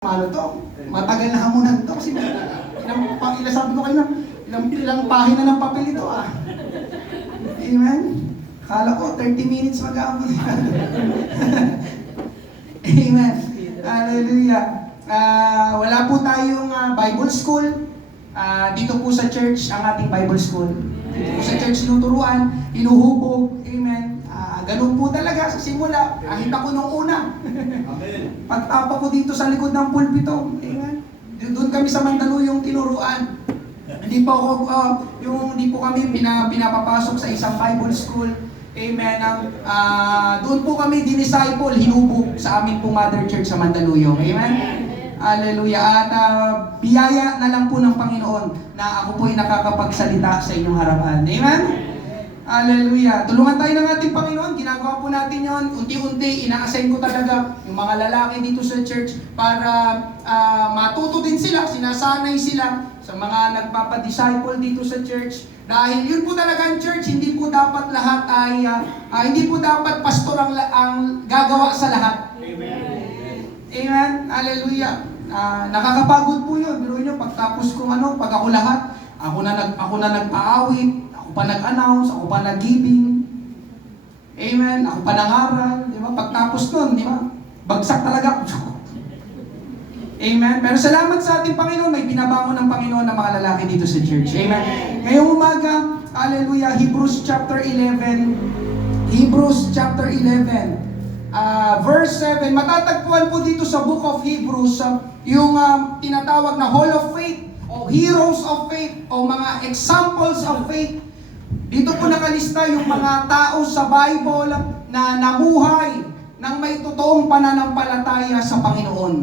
Ano to? Matagal na hamunan to kasi sabi ko kayo na ilang pahina ng papel ito Amen? Kala ko 30 minutes mag-aamon. Amen. Hallelujah. Wala po tayong Bible school. Dito po sa church ang ating Bible school. Dito po sa church tinuturuan, hinuhubog. Amen. Ganun po talaga sa simula. Kita ko nung una. Amen. Pagtapa ko dito sa likod ng pulpito. Amen. Doon kami sa Mandaluyong tinuruan. Hindi po kami pinapapasok sa isang Bible school. Amen. Doon po kami dinisciple, hinubog sa amin po Mother Church sa Mandaluyong. Amen. Hallelujah. At biyaya na lang po ng Panginoon na ako po'y nakakapagsalita sa inyong harapan. Amen. Hallelujah. Tulungan tayo ng ating Panginoon. Ginagawa po natin yon. Unti-unti, ina-assign ko talaga yung mga lalaki dito sa church para matuto din sila, sinasanay sila sa mga nagpapadisciple dito sa church. Dahil yun po talaga ang church, hindi po dapat lahat ay, hindi po dapat pastor ang gagawa sa lahat. Amen. Amen. Hallelujah. Nakakapagod po yun. Pero yun, pagtapos kong pag ako lahat, ako na nagpaawit, ako pa nag-announce, ako pa nag-giving. Amen. Ako pa nang-aral. Di ba? Pagtapos nun, di ba? Bagsak talaga. Amen. Pero salamat sa ating Panginoon, may binabangon ng Panginoon ng mga lalaki dito sa church. Amen. Ngayong umaga, hallelujah, Hebrews chapter 11. Hebrews chapter 11. Verse 7. Matatagpuan po dito sa book of Hebrews yung tinatawag na Hall of Faith o Heroes of Faith o mga examples of faith. Dito po nakalista yung mga tao sa Bible na namuhay ng may totoong pananampalataya sa Panginoon.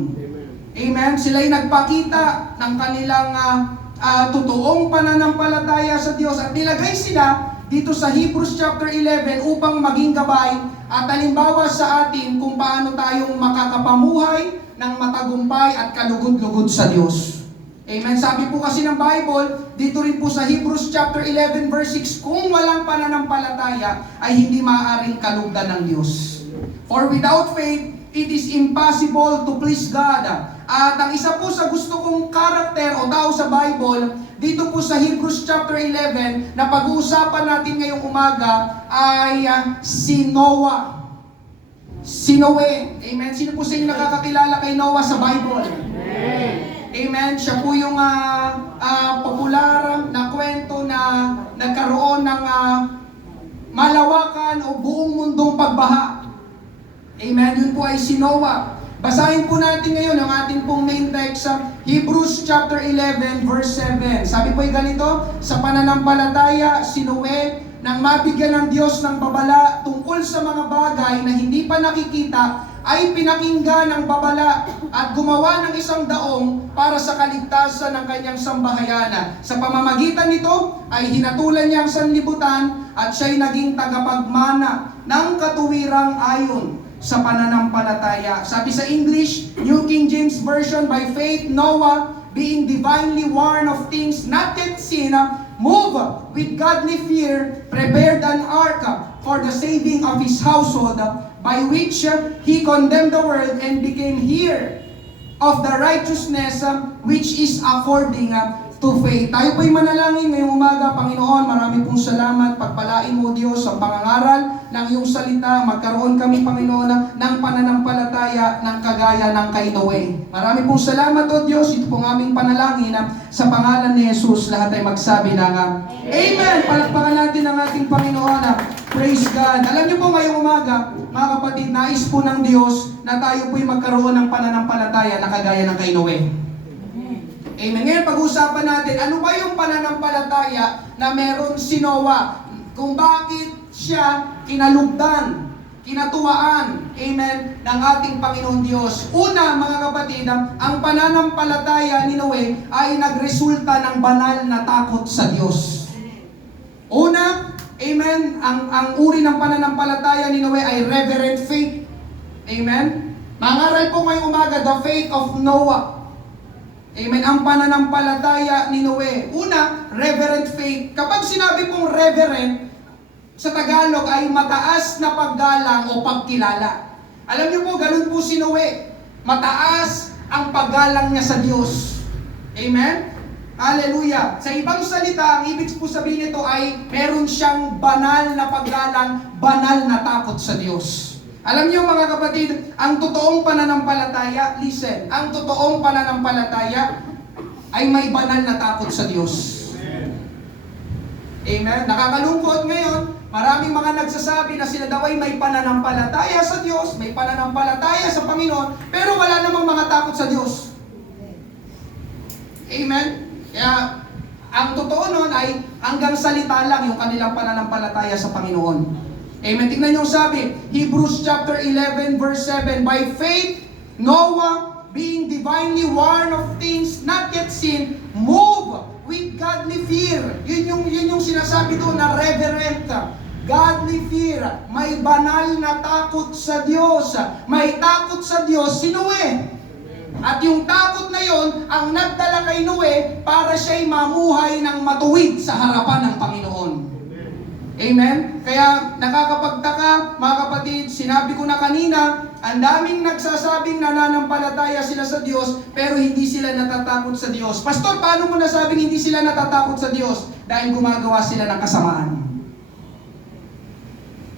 Amen. Sila'y nagpakita ng kanilang totoong pananampalataya sa Diyos at nilagay sila dito sa Hebrews chapter 11 upang maging gabay at halimbawa sa atin kung paano tayong makakapamuhay ng matagumpay at kalugod-lugod sa Diyos. Amen. Sabi po kasi ng Bible, dito rin po sa Hebrews chapter 11 verse 6, kung walang pananampalataya ay hindi maaaring kalugdan ng Diyos. For without faith, it is impossible to please God. At ang isa po sa gusto kong karakter o tao sa Bible, dito po sa Hebrews chapter 11, na pag-uusapan natin ngayong umaga ay si Noah. Si Noe. Amen. Sino po sa inyo nakakakilala kay Noah sa Bible? Amen. Amen. Siya po yung popular na kwento na nagkaroon ng malawakan o buong mundong pagbaha. Amen. Yun po ay si Noah. Basahin po natin ngayon ang ating pong main text sa Hebrews chapter 11 verse 7. Sabi po ay ganito, sa pananampalataya si Noe nang mabigyan ng Diyos ng babala tungkol sa mga bagay na hindi pa nakikita, ay pinakinggan ng babala at gumawa ng isang daong para sa kaligtasan ng kanyang sambahayan. Sa pamamagitan nito ay hinatulan niya ang sanlibutan at siya'y naging tagapagmana ng katuwirang ayon sa pananampalataya. Sabi sa English, New King James Version, by faith Noah, being divinely warned of things not yet seen, moved with godly fear, prepared an ark for the saving of his household, by which he condemned the world and became heir of the righteousness which is according to faith. Tayo po'y manalangin ngayong umaga. Panginoon, marami pong salamat. Pagpalain mo, Diyos, ang pangangaral ng iyong salita. Magkaroon kami, Panginoon, ng pananampalataya ng kagaya ng kay Noe. Marami pong salamat, O Diyos. Ito pong aming panalangin sa pangalan ni Jesus. Lahat ay magsabi ng Amen. Palakpakan natin ang ating Panginoon. Praise God. Alam niyo po ngayong umaga, mga kapatid, nais po ng Diyos na tayo po'y magkaroon ng pananampalataya na kagaya ng kay Noe. Amen. Ngayon pag-usapan natin, ano ba yung pananampalataya na meron si Noah? Kung bakit siya kinalugdan, kinatuwaan, amen, ng ating Panginoon Diyos. Una, mga kapatid, ang pananampalataya ni Noe ay nagresulta ng banal na takot sa Diyos. Una, amen, ang uri ng pananampalataya ni Noe ay reverent faith. Amen. Mangaral po ngayong umaga, the faith of Noah. Amen. Ang pananampalataya ni Noe. Una, reverent faith. Kapag sinabi pong reverent, sa Tagalog ay mataas na paggalang o pagkilala. Alam niyo po, ganun po si Noe. Mataas ang paggalang niya sa Diyos. Amen? Hallelujah. Sa ibang salita, ang ibig po sabihin nito ay meron siyang banal na paggalang, banal na takot sa Diyos. Alam niyo mga kapatid, ang totoong pananampalataya, listen, ang totoong pananampalataya ay may banal na takot sa Diyos. Amen? Nakakalungkot ngayon, maraming mga nagsasabi na sila daw ay may pananampalataya sa Diyos, may pananampalataya sa Panginoon, pero wala namang mga takot sa Diyos. Amen? Kaya, ang totoo nun ay hanggang salita lang yung kanilang pananampalataya sa Panginoon. Amen? Tingnan niyo sabi, Hebrews chapter 11 verse 7, by faith, Noah, being divinely warned of things not yet seen, moved with godly fear. Yun yung sinasabi doon na reverent, godly fear. May banal na takot sa Diyos. May takot sa Diyos si Noe. At yung takot na yon ang nagdala kay Noe para siya'y mamuhay ng matuwid sa harapan ng Panginoon. Amen? Kaya nakakapagtaka, mga kapatid, sinabi ko na kanina, ang daming nagsasabing nananampalataya sila sa Diyos, pero hindi sila natatakot sa Diyos. Pastor, paano mo nasabing hindi sila natatakot sa Diyos? Dahil gumagawa sila ng kasamaan.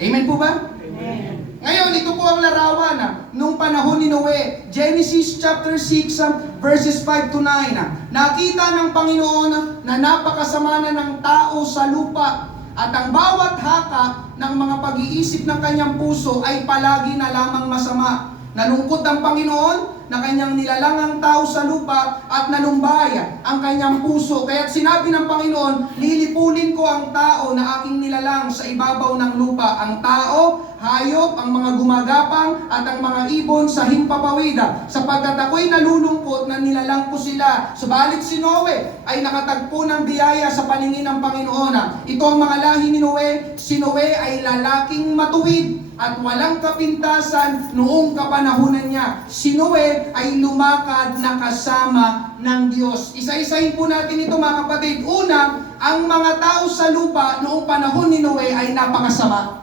Amen po ba? Amen. Ngayon, ito po ang larawan nung panahon ni Noe. Genesis chapter 6, verses 5 to 9. Nakita ng Panginoon na napakasama na ng tao sa lupa. At ang bawat haka ng mga pag-iisip ng kanyang puso ay palagi na lamang masama. Nalungkot ang Panginoon na kanyang nilalang ang tao sa lupa at nalumbay ang kanyang puso. Kaya't sinabi ng Panginoon, lilipulin ko ang tao na aking nilalang sa ibabaw ng lupa. Ang tao, hayop, ang mga gumagapang at ang mga ibon sa himpapawida. Sapagkat ako'y nalulungkot na nilalang ko sila. Subalit si Noe ay nakatagpo ng biyaya sa paningin ng Panginoon. Ito ang mga lahi ni Noe. Si Noe ay lalaking matuwid at walang kapintasan noong kapanahunan niya. Si Noe ay lumakad na kasama ng Diyos. Isa-isahin po natin ito mga kapatid. Una, ang mga tao sa lupa noong panahon ni Noe ay napakasama.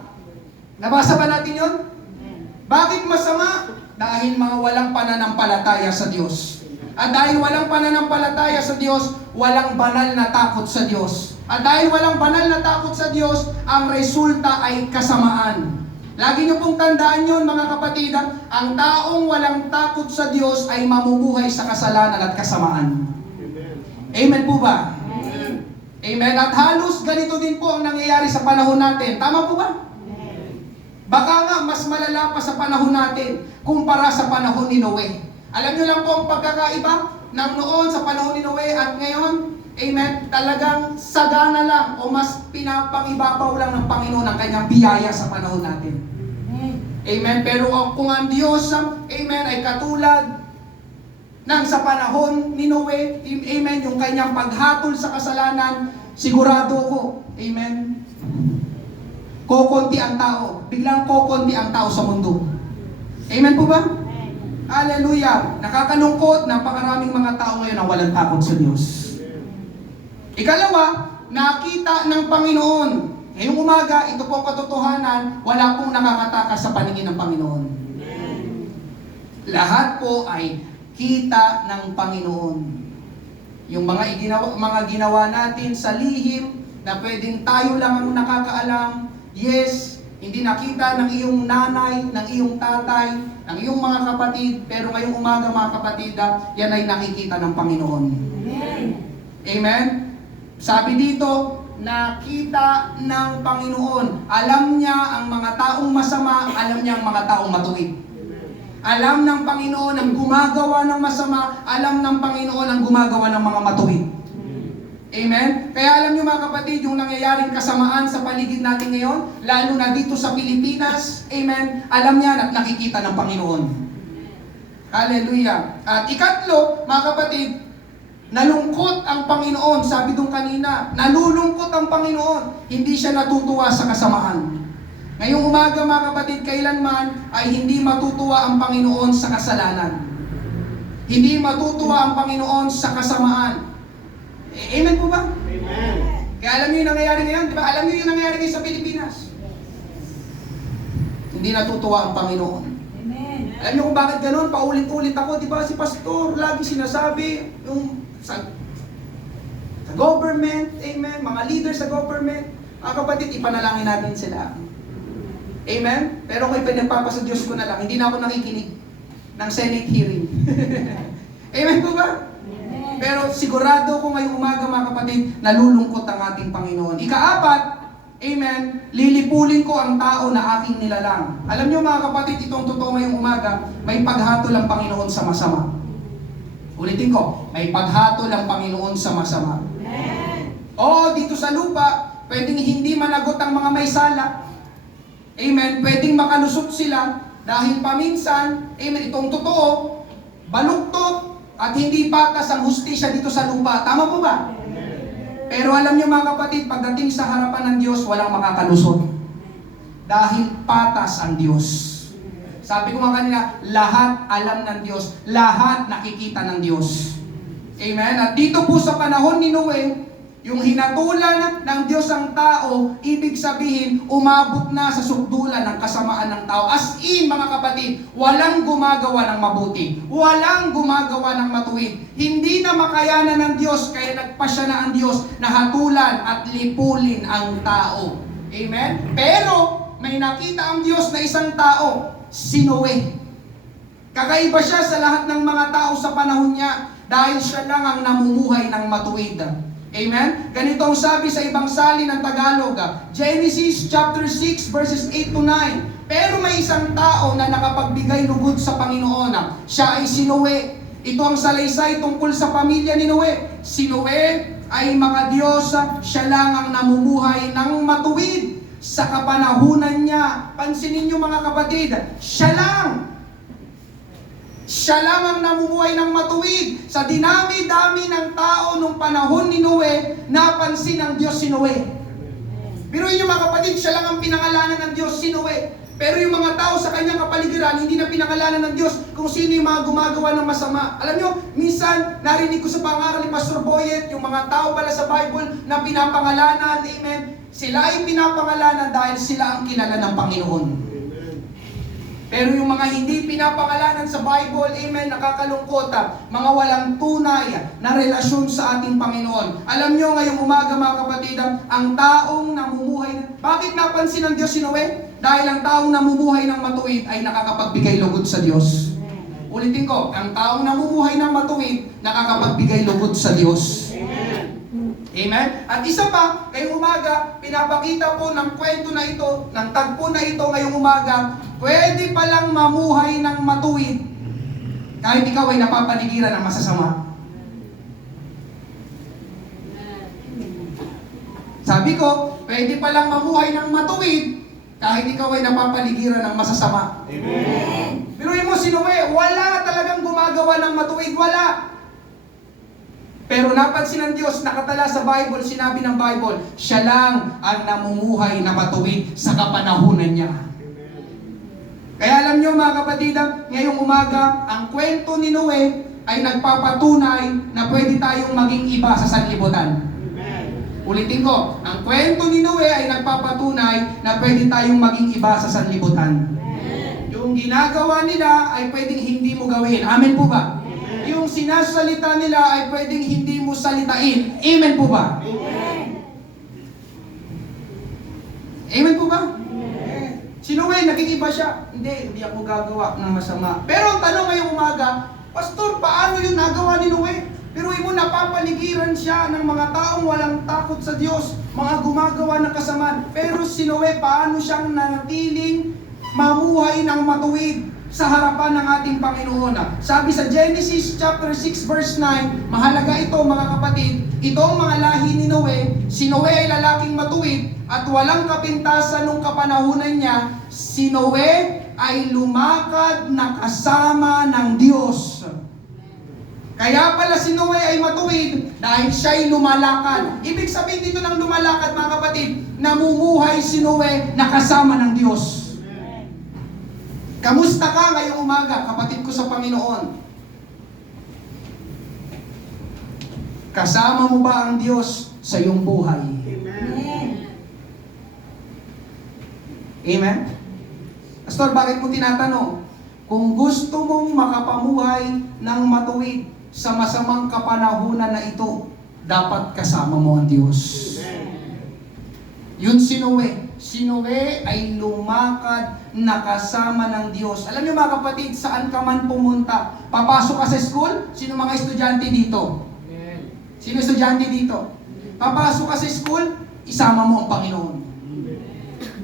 Nabasa ba natin yun? Bakit masama? Dahil mga walang pananampalataya sa Diyos. At dahil walang pananampalataya sa Diyos, walang banal na takot sa Diyos. At dahil walang banal na takot sa Diyos, ang resulta ay kasamaan. Lagi niyo pong tandaan yun mga kapatid, ang taong walang takot sa Diyos ay mamumuhay sa kasalanan at kasamaan. Amen po ba? Amen. At halos ganito din po ang nangyayari sa panahon natin. Tama po ba? Baka nga mas malala pa sa panahon natin kumpara sa panahon ni Noe. Alam niyo lang po ang pagkakaiba ng noon sa panahon ni Noe at ngayon? Amen. Talagang sagana lang o mas pinapangibabaw lang ng Panginoon ang kanyang biyaya sa panahon natin. Amen. Pero kung ang Diyos, amen, ay katulad ng sa panahon ni Noe, amen, yung kanyang paghatol sa kasalanan, sigurado ko, amen, kokonti ang tao. Biglang kokonti ang tao sa mundo. Amen po ba? Hallelujah. Nakakalungkot, napakaraming mga tao ngayon ang walang takot sa Diyos. Ikalawa, nakita ng Panginoon. Ngayong umaga, ito po ang katotohanan, wala pong nakakatakas sa paningin ng Panginoon. Lahat po ay kita ng Panginoon. Yung mga ginawa natin sa lihim, na pwedeng tayo lang ang nakakaalam, yes, hindi nakita ng iyong nanay, ng iyong tatay, ng iyong mga kapatid, pero ngayong umaga mga kapatid, yan ay nakikita ng Panginoon. Amen? Amen? Sabi dito, nakita ng Panginoon. Alam niya ang mga taong masama, alam niya ang mga taong matuwid. Alam ng Panginoon ang gumagawa ng masama, alam ng Panginoon ang gumagawa ng mga matuwid. Amen? Kaya alam niyo mga kapatid, yung nangyayaring kasamaan sa paligid natin ngayon, lalo na dito sa Pilipinas, amen, alam niya at nakikita ng Panginoon. Hallelujah. At ikatlo, mga kapatid, nalungkot ang Panginoon. Sabi dong kanina, nalulungkot ang Panginoon. Hindi siya natutuwa sa kasamaan. Ngayong umaga mga kapatid, kailanman ay hindi matutuwa ang Panginoon sa kasalanan. Hindi matutuwa ang Panginoon sa kasamaan. Amen po ba? Amen. Kaya alam niyo yung nangyayari ngayon, di ba? Alam niyo yung nangyayari ngayon sa Pilipinas. Hindi natutuwa ang Panginoon. Amen. Alam niyo kung bakit ganun? Paulit-ulit ako, di ba? Si pastor, lagi sinasabi, yung sa government, amen, mga leader sa government, mga kapatid, ipanalangin natin sila. Amen? Pero kung ipinagpapasa Diyos ko na lang, hindi na ako nakikinig ng Senate hearing. Amen po ba? Pero sigurado ko ngayong umaga mga kapatid, nalulungkot ang ating Panginoon. Ikaapat, amen, lilipulin ko ang tao na aking nilalang. Alam niyo mga kapatid, itong totoo ngayong umaga, may paghatol ang Panginoon sa masama. Ulitin ko, may paghatol ang Panginoon sa masama. Oo, dito sa lupa, pwedeng hindi managot ang mga may sala. Amen, pwedeng makalusot sila dahil paminsan, amen, itong totoo, baluktot at hindi patas ang hustisya dito sa lupa. Tama po ba? Pero alam niyo mga kapatid, pagdating sa harapan ng Diyos, walang makakalusot. Dahil patas ang Diyos. Sabi ko nga kanina, lahat alam ng Diyos, lahat nakikita ng Diyos. Amen? At dito po sa panahon ni Noe, yung hinatulan ng Diyos ang tao, ibig sabihin, umabot na sa sukdulan ng kasamaan ng tao. As in, mga kapatid, walang gumagawa ng mabuti. Walang gumagawa ng matuwid. Hindi na makayanan ng Diyos, kaya nagpasya na ang Diyos na hatulan at lipulin ang tao. Amen? Pero, may nakita ang Diyos na isang tao, si Noe. Kakaiba siya sa lahat ng mga tao sa panahon niya dahil siya lang ang namumuhay ng matuwid. Amen? Ganito ang sabi sa ibang salin ng Tagalog, Genesis chapter 6 verses 8 to 9. Pero may isang tao na nakapagbigay lugod sa Panginoon. Siya ay si Noe. Ito ang salaysay tungkol sa pamilya ni Noe. Si Noe ay makadiyos, siya lang ang namumuhay ng matuwid sa kapanahunan niya. Pansinin niyo mga kapatid, siya lang ang namumuhay ng matuwid. Sa dinami-dami ng tao nung panahon ni Noe, napansin ng Diyos si Noe. Pero yun yung mga kapatid, siya lang ang pinangalanan ng Diyos, si Noe. Pero yung mga tao sa kanyang kapaligiran, hindi na pinangalanan ng Diyos kung sino yung mga gumagawa ng masama. Alam nyo, minsan, narinig ko sa pangaral ni Pastor Boyet, yung mga tao pala sa Bible na pinapangalanan, amen, sila ay pinapangalanan dahil sila ang kilala ng Panginoon. Pero yung mga hindi pinapangalanan sa Bible, amen, nakakalungkot, mga walang tunay na relasyon sa ating Panginoon. Alam nyo, ngayong umaga mga kapatid, ang taong namumuhay, bakit napansin ng Diyos si Noe? Dahil ang taong namumuhay ng matuwid ay nakakapagbigay lugod sa Diyos. Ulitin ko, ang taong namumuhay ng matuwid, nakakapagbigay lugod sa Diyos. Amen? At isa pa, ngayong umaga, pinapakita po ng kwento na ito, ng tagpo na ito ngayong umaga, pwede palang mamuhay ng matuwid kahit ikaw ay napapaligiran ng masasama. Sabi ko, pwede palang mamuhay ng matuwid kahit ikaw ay napapaligiran ng masasama. Amen. Pero mo, si Noe, wala talagang gumagawa ng matuwid, wala. Pero napansin ng Diyos, nakatala sa Bible, sinabi ng Bible, siya lang ang namumuhay na matuwid sa kapanahunan niya. Kaya alam niyo mga kapatid, ngayong umaga, ang kwento ni Noe ay nagpapatunay na pwede tayong maging iba sa sanlibutan. Ulitin ko, ang kwento ni Noe ay nagpapatunay na pwede tayong maging iba sa sanlibutan. Yung ginagawa nila ay pwedeng hindi mo gawin. Amen po ba? Yung sinasalita nila ay pwedeng hindi mo salitain. Amen po ba? Amen po ba? Si Noe, naging iba siya. Hindi ako gagawa ng masama. Pero ang tanong ngayong umaga, Pastor, paano yung nagawa ni Noe? Pero mo, napapaligiran siya ng mga taong walang takot sa Diyos, mga gumagawa ng kasamaan. Pero si Noe, paano siyang nanatiling mamuhay ng matuwid sa harapan ng ating Panginoon? Sabi sa Genesis chapter 6 verse 9, mahalaga ito mga kapatid, itong mga lahi ni Noe, si Noe ay lalaking matuwid at walang kapintasan nung kapanahunan niya, si Noe ay lumakad na kasama ng Diyos. Kaya pala si Noe ay matuwid dahil siya ay lumalakad. Ibig sabihin dito ng lumalakad mga kapatid, namumuhay si Noe na kasama ng Diyos. Kamusta ka ngayong umaga, kapatid ko sa Panginoon? Kasama mo ba ang Diyos sa iyong buhay? Amen. Amen? Pastor, bakit mo tinatanong? kung gusto mong makapamuhay ng matuwid sa masamang kapanahunan na ito, dapat kasama mo ang Diyos. Yun si Noe. Si Noe ay lumakad na kasama ng Diyos. Alam niyo mga kapatid, saan ka man pumunta, papasok ka sa school, sino mga estudyante dito? Sino estudyante dito? Papasok ka sa school, isama mo ang Panginoon.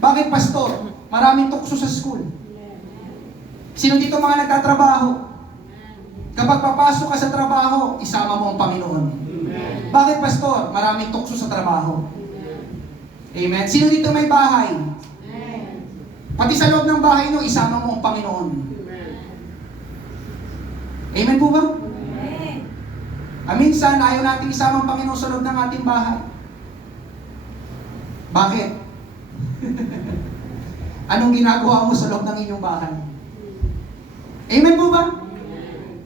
Bakit pastor? Maraming tukso sa school. Sino dito mga nagtatrabaho? Kapag papasok ka sa trabaho, isama mo ang Panginoon. Bakit pastor? Maraming tukso sa trabaho. Amen. Sino dito may bahay? Pati sa loob ng bahay nyo, isama mo ang Panginoon. Amen po ba? Minsan, ayaw natin isama ang Panginoon sa loob ng ating bahay. Bakit? Anong ginagawa mo sa loob ng inyong bahay? Amen po ba?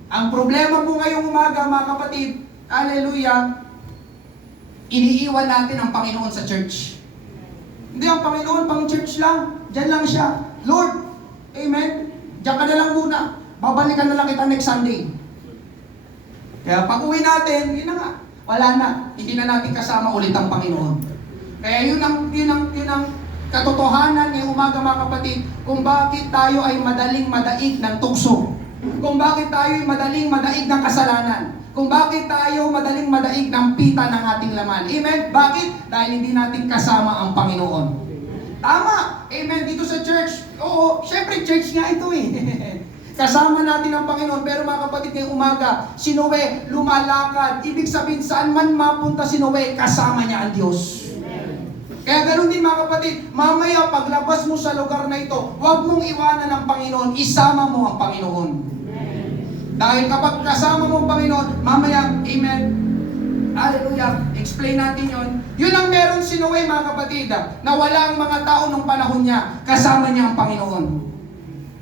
Ang problema po ngayong umaga, mga kapatid, hallelujah, iniiwan natin ang Panginoon sa church. Hindi, ang Panginoon, pang church lang. Diyan lang siya. Lord, amen, diyan ka na lang muna. Babalikan na lang kita next Sunday. Kaya pag uwi natin, yun na nga, wala na. Hindi na natin kasama ulit ang Panginoon. Kaya yun ang katotohanan ngayong umaga, mga kapatid, kung bakit tayo ay madaling madaig ng tukso. Kung bakit tayo ay madaling madaig ng kasalanan. Kung bakit tayo madaling madaig ng pita ng ating laman. Amen? Bakit? Dahil hindi natin kasama ang Panginoon. Tama! Amen? Dito sa church, oo, syempre church nga ito eh. Kasama natin ang Panginoon. Pero mga kapatid, ngayong umaga, si Noe lumalakad. Ibig sabihin, saan man mapunta si Noe, kasama niya ang Diyos. Kaya ganoon din mga kapatid, mamaya paglabas mo sa lugar na ito, huwag mong iwanan ang Panginoon, isama mo ang Panginoon. Dahil kapag kasama mo ang Panginoon, mamaya, amen, hallelujah, explain natin yon. Yun ang meron si Noe, mga kapatid, na wala ang mga tao nung panahon niya, kasama niya ang Panginoon.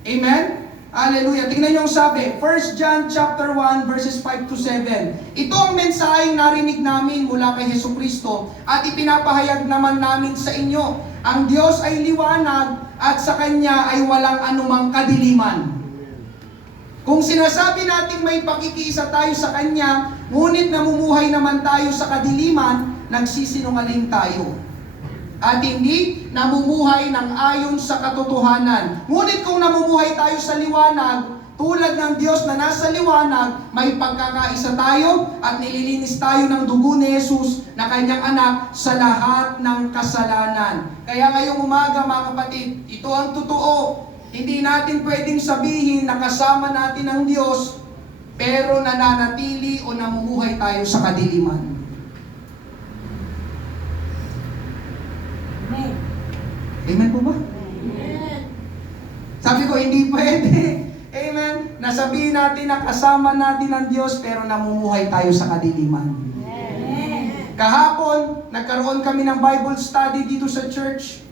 Amen? Hallelujah. Tingnan niyo ang sabi, 1 John chapter 1 verses 5 to 7. Ito ang mensaheng narinig namin mula kay Jesucristo at ipinapahayag naman namin sa inyo. Ang Diyos ay liwanag at sa Kanya ay walang anumang kadiliman. Kung sinasabi nating may pakikiisa tayo sa Kanya, ngunit namumuhay naman tayo sa kadiliman, nagsisinungaling tayo. At hindi namumuhay ng ayon sa katotohanan. Ngunit kung namumuhay tayo sa liwanag, tulad ng Diyos na nasa liwanag, may pagkakaisa tayo at nililinis tayo ng dugo ni Jesus na Kanyang anak sa lahat ng kasalanan. Kaya ngayong umaga, mga kapatid, ito ang totoo. Hindi natin pwedeng sabihin na kasama natin ang Diyos, pero nananatili o namumuhay tayo sa kadiliman. Amen po ba? Amen. Sabi ko, hindi pwede. Amen. Nasabihin natin na kasama natin ang Diyos, pero namumuhay tayo sa kadiliman. Amen. Kahapon, nagkaroon kami ng Bible study dito sa church.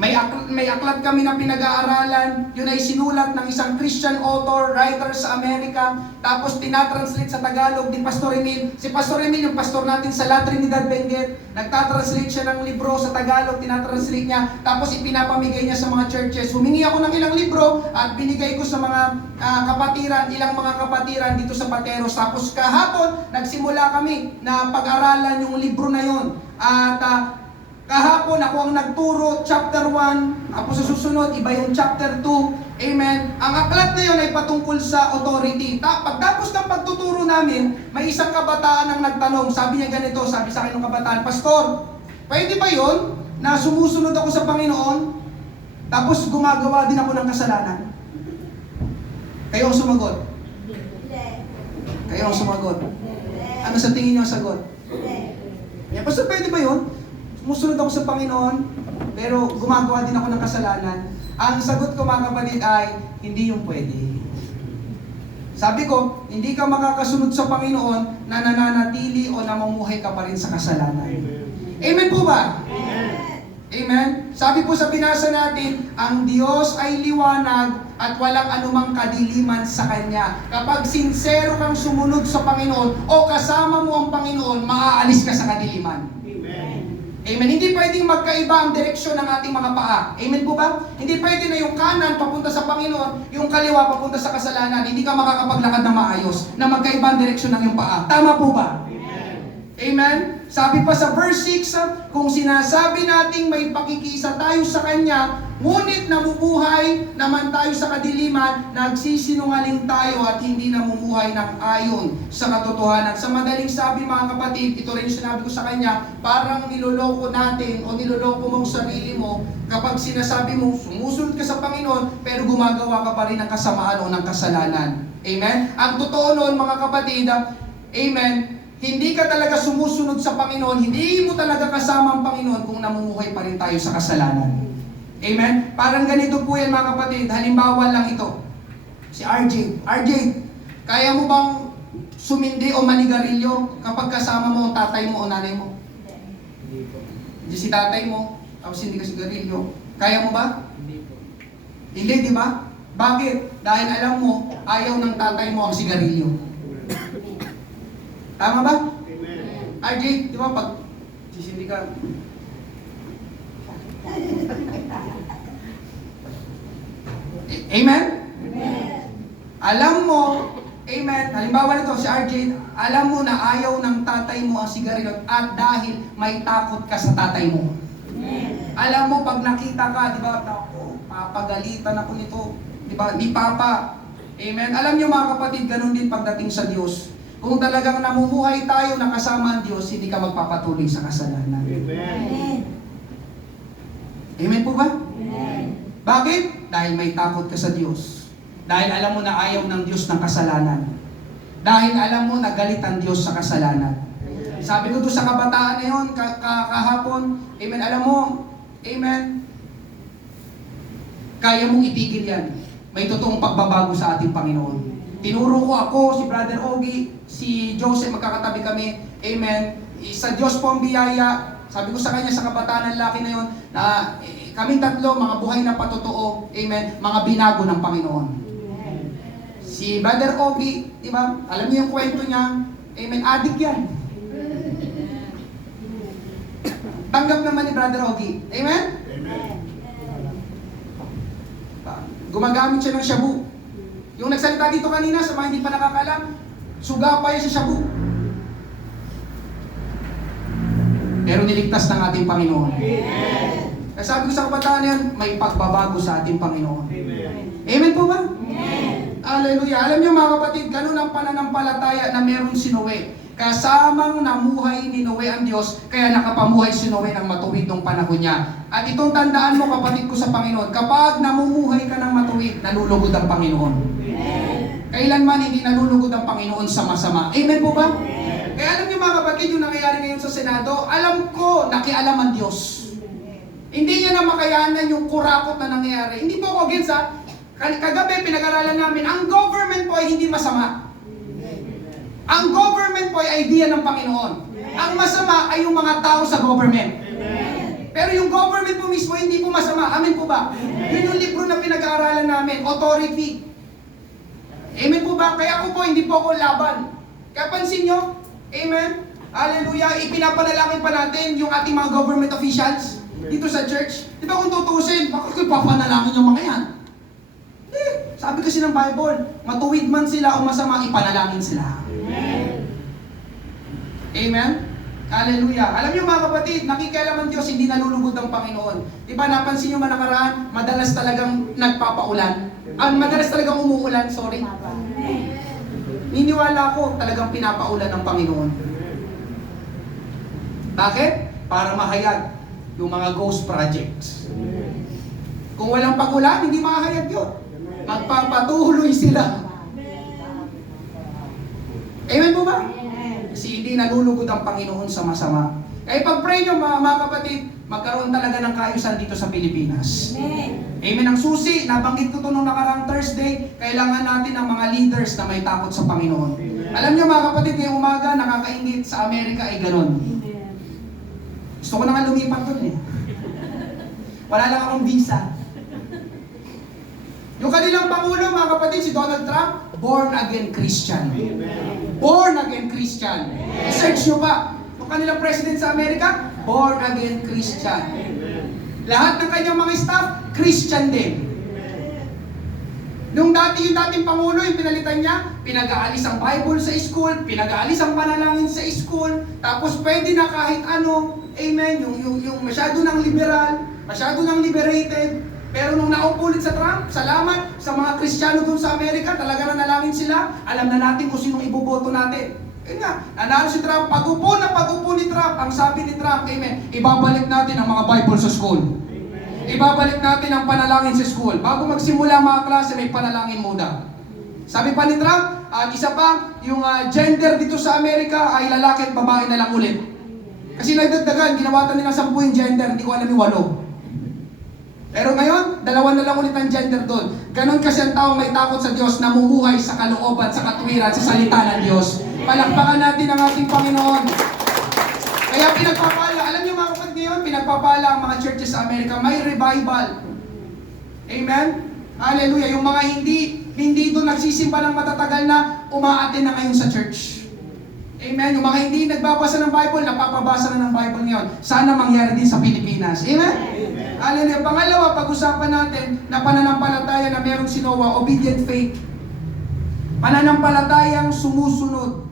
May aklat kami na pinag-aaralan. Yun ay sinulat ng isang Christian author, writer sa Amerika. Tapos tinatranslate sa Tagalog ni Pastor Emil. Si Pastor Emil, yung pastor natin sa La Trinidad, Benguet, nagtatranslate siya ng libro sa Tagalog, tinatranslate niya. Tapos ipinapamigay niya sa mga churches. Humingi ako ng ilang libro at binigay ko sa mga kapatiran, ilang mga kapatiran dito sa Pateros. Tapos kahapon, nagsimula kami na pag-aralan yung libro na yon. At kahapon ako ang nagturo, chapter 1. Ako sa susunod, iba yung chapter 2. Amen. Ang aklat na yun ay patungkol sa authority. Pagtapos ng pagtuturo namin, may isang kabataan ang nagtanong. Sabi niya ganito, sabi sa akin ng kabataan, Pastor, pwede ba yun na sumusunod ako sa Panginoon, tapos gumagawa din ako ng kasalanan? Kayo ang sumagot. Kayo ang sumagot. Ano sa tingin niyo ang sagot? Yeah, Pastor, pwede ba yun? Sumusunod ako sa Panginoon, pero gumagawa din ako ng kasalanan. Ang sagot ko, mga kapatid, ay hindi yung pwede. Sabi ko, hindi ka makakasunod sa Panginoon na nananatili o namumuhay ka pa rin sa kasalanan. Amen po ba? Amen. Amen? Sabi po sa binasa natin, ang Diyos ay liwanag at walang anumang kadiliman sa Kanya. Kapag sincero kang sumunod sa Panginoon o kasama mo ang Panginoon, maaalis ka sa kadiliman. Amen. Hindi pwedeng magkaiba ang direksyon ng ating mga paa. Amen po ba? Hindi pwede na yung kanan papunta sa Panginoon, yung kaliwa papunta sa kasalanan. Hindi ka makakapaglakad na maayos na magkaiba ang direksyon ng iyong paa. Tama po ba? Amen? Sabi pa sa verse 6, kung sinasabi nating may pakikisa tayo sa Kanya, ngunit nabubuhay naman tayo sa kadiliman, nagsisinungaling tayo at hindi namumuhay ng ayon sa katotohanan. Sa madaling sabi mga kapatid, ito rin yung sinabi ko sa Kanya, parang niloloko natin o niloloko mong sarili mo kapag sinasabi mo sumusunod ka sa Panginoon pero gumagawa ka pa rin ng kasamaan o ng kasalanan. Amen? Ang totoo noon mga kapatid, amen, hindi ka talaga sumusunod sa Panginoon, hindi mo talaga kasama ang Panginoon kung namumuhay pa rin tayo sa kasalanan. Amen? Parang ganito po yan mga kapatid, halimbawa lang ito. Si RJ. RJ, kaya mo bang sumindi o manigarilyo kapag kasama mo ang tatay mo o nanay mo? Hindi po. Hindi si tatay mo, tapos hindi ka sigarilyo. Kaya mo ba? Hindi po. Hindi, di ba? Bakit? Dahil alam mo, ayaw ng tatay mo ang sigarilyo. Tama ba? Amen. RJ, di ba pag sisindi ka, Amen? Alam mo, amen, halimbawa nito si RJ, alam mo na ayaw ng tatay mo ang sigarilyo at dahil may takot ka sa tatay mo. Alam mo, pag nakita ka, di ba, ako, papagalitan ako nito, di ba, ni Papa. Amen? Alam niyo mga kapatid, ganun din pagdating sa Diyos. Kung talagang namumuhay tayo na kasama ang Diyos, hindi ka magpapatuloy sa kasalanan. Amen. Amen po ba? Bakit? Dahil may takot ka sa Diyos. Dahil alam mo na ayaw ng Diyos ng kasalanan. Dahil alam mo na galit ang Diyos sa kasalanan. Sabi ko doon sa kabataan na yun, kahapon, amen, alam mo, amen, kaya mong itigil yan. May totoong pagbabago sa ating Panginoon. Tinuro ko ako, si Brother Ogie, si Joseph, magkakatabi kami, amen, sa Diyos po ang biyaya. Sabi ko sa kanya sa kabataan ng laki na yun, na kaming tatlo, mga buhay na patotoo, amen, mga binago ng Panginoon. Si Brother Ogie, di ba, alam niyo yung kwento niya, amen, adik yan. Tanggap naman ni Brother Ogie. Amen? Amen. Gumagamit siya ng shabu. Yung nagsalita dito kanina sa mga hindi pa nakakalam, suga pa yan sa shabu. Pero niligtas ng ating Panginoon. Kaya sabi ko sa kabataan yan, may pagbabago sa ating Panginoon. Amen. Amen po ba? Amen. Hallelujah. Alam niyo mga kapatid, ganun ang pananampalataya na meron si Noe. Kasamang namuhay ni Noe ang Diyos, kaya nakapamuhay si Noe ng matuwid nung panahon niya. At itong tandaan mo kapatid ko sa Panginoon, kapag namumuhay ka ng matuwid, nalulugod ang Panginoon. Kailanman hindi nalulugod ang Panginoon sa masama. Amen po ba? Kaya alam niyo mga kapatid, yung nangyayari ngayon sa Senado, alam ko, nakialam ang Diyos. Hindi niya na makayanan yung kurakot na nangyayari. Hindi po ako against ha. Kagabi pinag-aralan namin, ang government po ay hindi masama. Ang government po ay idea ng Panginoon. Ang masama ay yung mga tao sa government. Pero yung government po mismo hindi po masama. Amen po ba? Yun yung libro na pinag-aaralan namin, Authority. Amen po ba? Kaya ako po, hindi po ako laban. Kaya pansin nyo, amen? Hallelujah, ipinapanalangin pa natin yung ating mga government officials dito sa church. Di ba kung tutusin, bakit ko ipapanalangin yung mga yan? Hindi. Sabi kasi ng Bible, matuwid man sila o masama, ipanalangin sila. Amen? Hallelujah. Alam niyo mga kapatid, nakikialam ang Diyos, hindi nalulugod ang Panginoon. Di ba napansin niyo man nakaraan, madalas talagang nagpapaulan. Madalas talagang umuulan, sorry. Niniwala ko, talagang pinapaulan ng Panginoon. Bakit? Para mahayag yung mga ghost projects. Kung walang pagulan, hindi mahayag yun. Magpapatuloy sila. Amen po ba? Kasi hindi nalulugod ang Panginoon sa masama. Kaya pag-pray nyo mga kapatid, magkaroon talaga ng kaayusan dito sa Pilipinas. Amen. Ang susi, nabanggit ko ito nung nakarang Thursday, kailangan natin ng mga leaders na may takot sa Panginoon. Alam nyo mga kapatid, ngayong umaga, nakakaingit sa Amerika ay ganun. Gusto ko na nga lumipat doon eh. Wala lang akong visa. Yung kanilang Pangulo, mga kapatid, si Donald Trump, born again Christian. Born again Christian. I-search nyo pa. Yung kanilang president sa Amerika, Born again Christian. Lahat ng kanyang mga staff, Christian din. Nung yung dating Pangulo, yung pinalitan niya, pinag-aalis ang Bible sa school, pinag-aalis ang panalangin sa school, tapos pwede na kahit ano, amen, yung masyado ng liberal, masyado ng liberated. Pero nung naupo ulit sa Trump, salamat sa mga Kristiyano doon sa Amerika, talaga nanalangin sila, alam na natin kung sinong iboboto natin. Yun nga, nanalo si Trump, pag-upo ni Trump, ang sabi ni Trump, amen, ibabalik natin ang mga Bible sa school. Ibabalik natin ang panalangin sa school. Bago magsimula ang mga klase, may panalangin muna. Sabi pa ni Trump, isa pa, yung gender dito sa Amerika ay lalaki at babae na lang ulit. Kasi nagdagdagan, ginawatan nila 10 yung gender, hindi ko alam yung 8. Pero ngayon, 2 na lang ulit ang gender doon. Ganon kasi ang taong may takot sa Diyos, namumuhay sa kalooban, sa katuwiran, sa salita ng Diyos. Palakpakan natin ang ating Panginoon. Kaya pinagpapala, alam niyo mga kapatid ngayon, pinagpapala ang mga churches sa Amerika, may revival. Amen? Hallelujah. Yung mga hindi doon nagsisimba ng matatagal na, umaatin na ngayon sa church. Amen? Yung mga hindi nagbabasa ng Bible, napapabasa na ng Bible ngayon. Sana mangyari din sa Pilipinas. Amen? Hallelujah. Pangalawa, pag-usapan natin na pananampalataya na merong sinowa, obedient faith. Pananampalatayang sumusunod.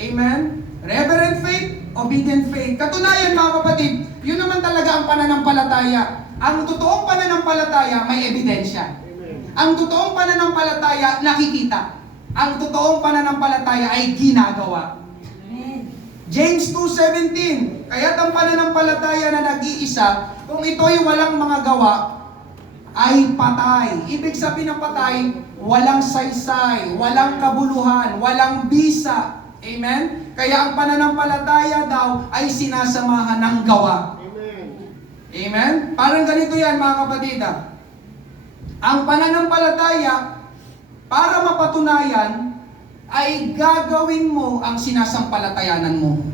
Amen? Reverent faith, obedient faith. Katunayan mga kapatid, yun naman talaga ang pananampalataya. Ang totoong pananampalataya may ebidensya. Ang totoong pananampalataya nakikita. Ang totoong pananampalataya ay ginagawa. James 2:17, kaya't ang pananampalataya na nag-iisa, kung ito'y walang mga gawa, ay patay. Ibig sabihin ng patay, walang saysay, walang kabuluhan, walang bisa. Amen? Kaya ang pananampalataya daw ay sinasamahan ng gawa. Amen? Parang ganito yan mga kapatid. Ang pananampalataya, para mapatunayan, ay gagawin mo ang sinasampalatayanan mo.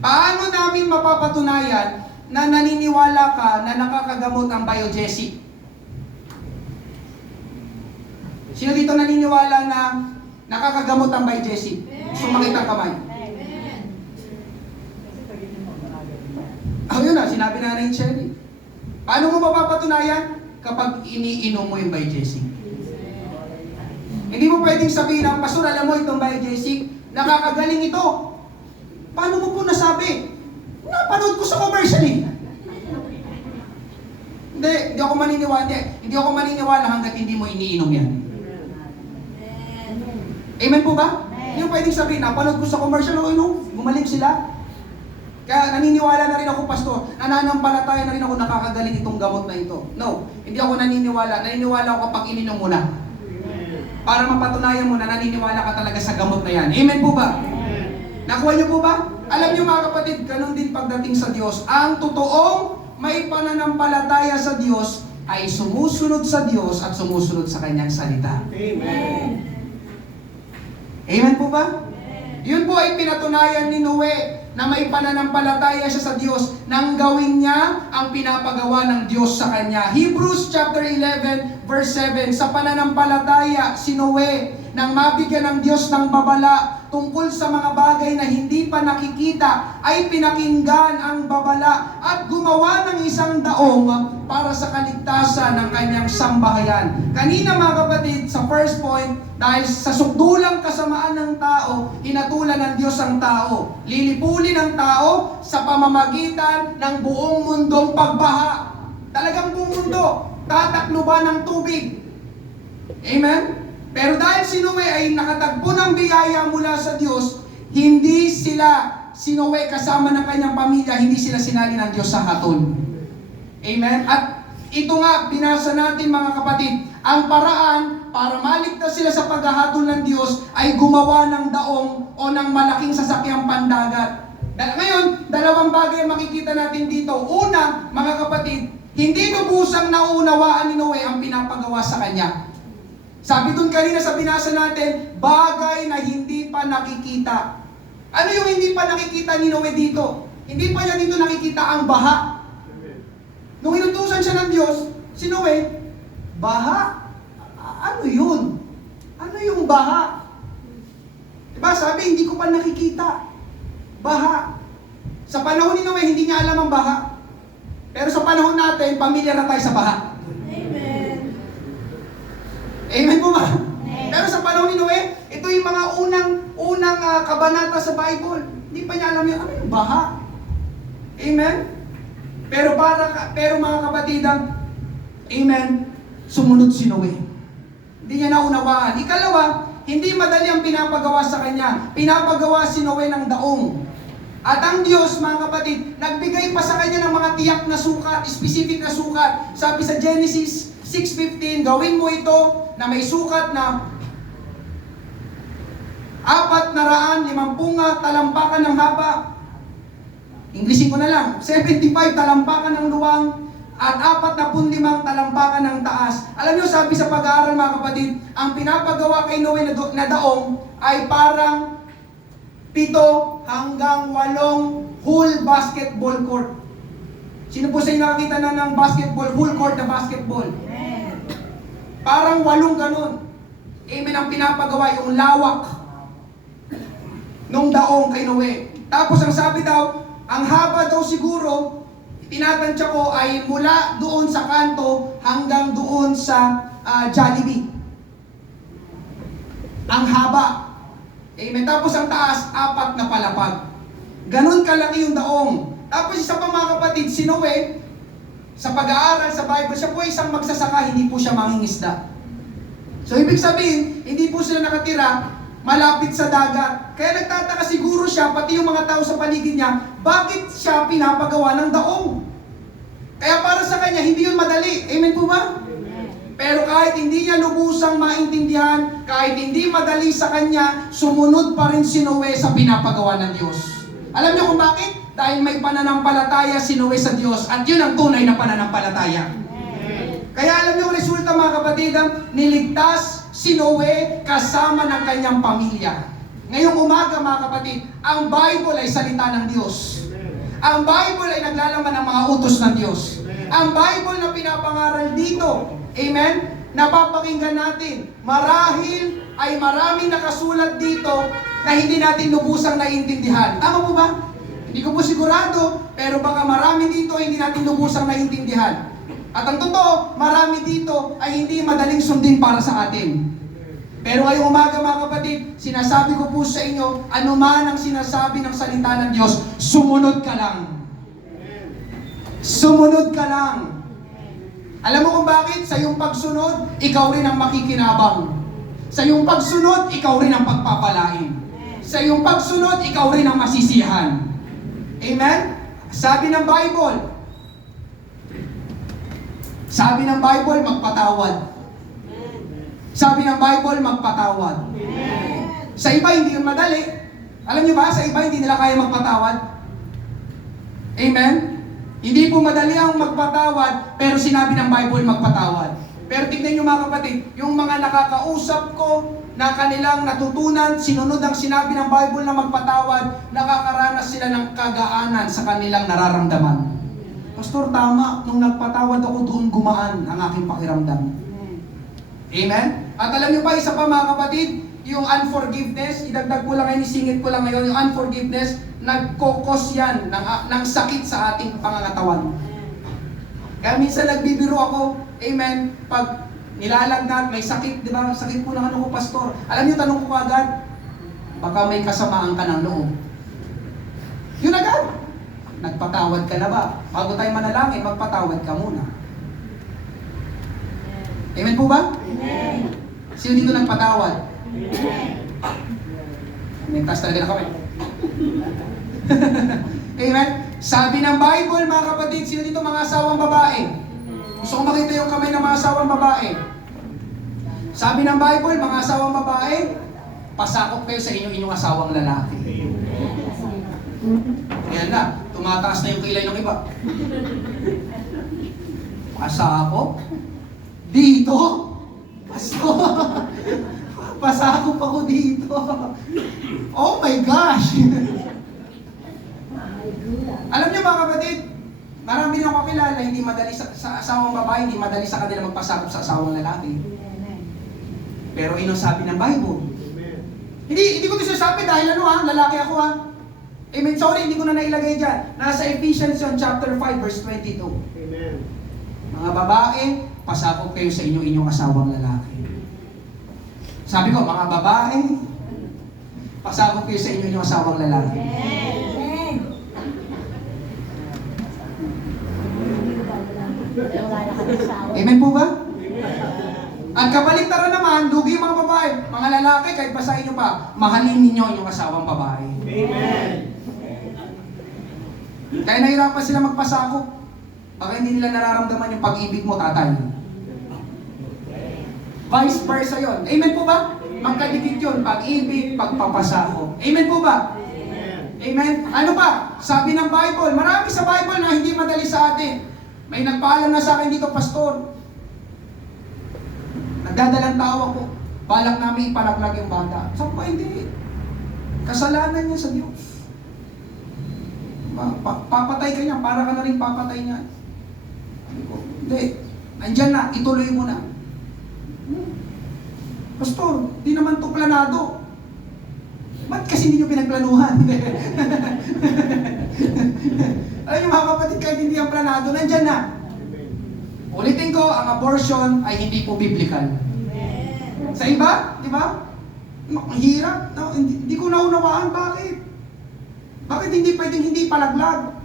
Paano namin mapapatunayan na naniniwala ka na nakakagamot ang biogesic? Sino dito naniniwala na nakakagamot ang biogesic? Sumakit ang kamay. Ayun na, sinabi na ni Cherry. Paano mo mapapatunayan? Kapag iniinom mo yung biogesic. Hindi mo pwedeng sabihin ng pastor, alam mo itong biogesic, nakakagaling ito. Paano mo po nasabi? Napanood ko sa commercial eh. Hindi ako maniniwala. Hindi ako maniniwala hanggat hindi mo iniinom yan. Amen po ba? Hindi mo pwedeng sabihin, napanood ko sa commercial, gumaling sila. Kaya naniniwala na rin ako, pastor, nananampalataya na rin ako nakakagaling itong gamot na ito. No, hindi ako naniniwala. Naniniwala ako kapag ininom mo na. Para mapatunayan mo na naniniwala ka talaga sa gamot na yan. Amen po ba? Nakuha niyo po ba? Alam niyo mga kapatid, ganun din pagdating sa Diyos. Ang totoong may pananampalataya sa Diyos ay sumusunod sa Diyos at sumusunod sa Kanyang salita. Amen. Amen po ba? Yun po ay pinatunayan ni Noe na may pananampalataya siya sa Diyos nang gawin niya ang pinapagawa ng Diyos sa kanya. Hebrews chapter 11 verse 7, sa pananampalataya si Noe nang mabigyan ng Diyos ng babala tungkol sa mga bagay na hindi pa nakikita, ay pinakinggan ang babala at gumawa ng isang daong para sa kaligtasan ng kanyang sambahayan. Kanina mga kapatid, sa first point, dahil sa sukdulang kasamaan ng tao, hinatulan ng Diyos ang tao. Lilipulin ang tao sa pamamagitan ng buong mundong pagbaha. Talagang buong mundo, tatakluban ng tubig. Amen? Pero dahil si Noe ay nakatagpo ng biyaya mula sa Diyos, hindi si Noe kasama ng kanyang pamilya, hindi sila sinali ng Diyos sa hatol. Amen? At ito nga, binasa natin mga kapatid, ang paraan para maligtas sila sa paghahatol ng Diyos ay gumawa ng daong o ng malaking sasakyang pandagat. Ngayon, dalawang bagay ang makikita natin dito. Una, mga kapatid, hindi lubusang nauunawaan ni Noe ang pinapagawa sa kanya. Sabi dun kanina sa binasa natin, bagay na hindi pa nakikita. Ano yung hindi pa nakikita ni Noe dito? Hindi pa niya dito nakikita ang baha. Nung inutusan siya ng Diyos, si Noe, baha? Ano yun? Ano yung baha? Diba sabi, hindi ko pa nakikita. Baha. Sa panahon ni Noe, hindi niya alam ang baha. Pero sa panahon natin, pamilyar na tayo sa baha. Amen. Amen po ba? Pero sa panahon ni Noe, ito yung mga unang kabanata sa Bible. Hindi pa niya alam yung ano yung baha. Amen? Pero mga kapatid, amen, sumunod si Noe. Hindi niya naunawaan. Ikalawa, hindi madali ang pinapagawa sa kanya. Pinapagawa si Noe ng daong. At ang Diyos, mga kapatid, nagbigay pa sa kanya ng mga tiyak na sukat, specific na sukat. Sabi sa Genesis 6:15, gawin mo ito na may sukat na 450 talampakan ng haba. Englishin ko na lang, 75 talampakan ng luwang at 45 talampakan ng taas. Alam niyo, sabi sa pag-aaral, mga kapatid, ang pinapagawa kay Noe na daong ay parang 7 hanggang 8 whole basketball court. Sino po sa inyo nakakita na ng basketball, whole court na basketball? Parang 8 ganun. Amen, ang pinapagawa, yung lawak nung daong kay Noe. Tapos ang sabi daw, ang haba daw siguro, tinatansya ko ay mula doon sa kanto hanggang doon sa Jollibee. Ang haba. Amen. Tapos ang taas, 4 na palapag. Ganun kalaki yung daong. Tapos isa pa, mga kapatid, si Noe, sa pag-aaral sa Bible, siya po isang magsasaka, hindi po siya mangingisda. So ibig sabihin, hindi po sila nakatira malapit sa dagat. Kaya nagtataka siguro siya, pati yung mga tao sa paligid niya, bakit siya pinapagawa ng daong? Kaya para sa kanya, hindi yun madali. Amen po ba? Pero kahit hindi niya lubusang maintindihan, kahit hindi madali sa kanya, sumunod pa rin si Noe sa pinapagawa ng Diyos. Alam niyo kung bakit? Dahil may pananampalataya si Noe sa Diyos, at yun ang tunay na pananampalataya. Kaya alam niyo ang resulta, mga kapatid, niligtas si Noe kasama ng kanyang pamilya. Ngayong umaga, mga kapatid, ang Bible ay salita ng Diyos. Ang Bible ay naglalaman ng mga utos ng Diyos. Ang Bible na pinapangaral dito, amen, napapakinggan natin. Marahil ay maraming nakasulat dito na hindi natin lubusang naiintindihan. Tama po ba? Hindi ko po sigurado, pero baka marami dito hindi natin lubusang naiintindihan. At ang totoo, marami dito ay hindi madaling sundin para sa atin. Pero ngayong umaga, mga kapatid, sinasabi ko po sa inyo, anuman ang sinasabi ng salita ng Diyos, sumunod ka lang. Sumunod ka lang. Alam mo kung bakit? Sa iyong pagsunod, ikaw rin ang makikinabang. Sa iyong pagsunod, ikaw rin ang pagpapalain. Sa iyong pagsunod, ikaw rin ang masisihan. Amen? Sabi ng Bible, magpatawad. Sabi ng Bible, magpatawad. Sa iba, hindi yun madali. Alam niyo ba, sa iba, hindi nila kaya magpatawad. Amen? Hindi po madali ang magpatawad, pero sinabi ng Bible, magpatawad. Pero tignan niyo, mga kapatid, yung mga nakakausap ko na kanilang natutunan, sinunod ang sinabi ng Bible na magpatawad, nakakaranas sila ng kagaanan sa kanilang nararamdaman. Pastor, tama, nung nagpatawad ako doon, gumaan ang aking pakiramdam. Amen? At alam niyo pa, isa pa, mga kapatid, yung unforgiveness, idagdag ko lang ngayon, isingit ko lang ngayon, yung unforgiveness, nagkokos yan ng sakit sa ating pangangatawan. Kaya minsan nagbibiro ako, amen, pag nilalagnat, may sakit, di ba? Sakit po ng ano ko, pastor. Alam niyo, tanong ko agad, baka may kasamaan ka ng loob. Yun agad. Nagpatawad ka na ba? Bago tayo manalangin, magpatawad ka muna. Amen po ba? Amen. Sino dito nagpatawad? May taas talaga na kami. Amen? Sabi ng Bible, mga kapatid, sino dito mga asawang babae? Gusto ko makita yung kamay ng mga asawang babae. Sabi ng Bible, mga asawang babae, pasakop kayo sa inyong asawang lalaki. Ayan na, tumataas na yung kilay ng iba. Pasakop? Dito? Pastor? Pasakop ako dito. Oh my gosh! Alam niyo, mga kapatid, marami na ako kakilala, hindi madali sa asawang babae, hindi madali sa kanila magpasakop sa asawang lalaki. Pero yun ang sabi ng Bible. Hindi ko ito sinasabi dahil lalaki ako Amen. Sorry, hindi ko na nailagay dyan. Nasa Ephesians yun, chapter 5, verse 22. Amen. Mga babae, pasakop kayo sa inyong asawang lalaki. Sabi ko, mga babae, pasakop kayo sa inyong asawang lalaki. Amen. Wala na kami sa awa. Amen po ba? At kabaliktaran naman, dugi yung mga babae. Mga lalaki, kahit basahin nyo pa, mahalin ninyo yung asawang babae. Amen. Kaya nahirapan sila magpasakop. Baka hindi nila nararamdaman yung pag-ibig mo, tatay. Vice versa yon. Amen po ba? Magkadikit yun, pag-ibig, pagpapasakop. Amen po ba? Amen? Ano pa? Sabi ng Bible, marami sa Bible na hindi madali sa atin. May nagpaalam na sa akin dito, pastor. Nagdadalang tawa ko. Balak namin ipalaglag yung bata. Sabi ko, hindi. Kasalanan niya sa Diyos. Papatay ka niya, para ka na rin papatay niya. Sabi ko, hindi. Andyan na, ituloy mo na. Pastor, di naman to planado. Ba't kasi hindi nyo pinagplanuhan? Alam niyo mga kapatid, kahit hindi ang planado, nandyan na. Ulitin ko, ang abortion ay hindi po biblical. Sa iba, di ba? Ang hirap. No, hindi ko naunawaan bakit. Bakit hindi pwedeng hindi palaglag?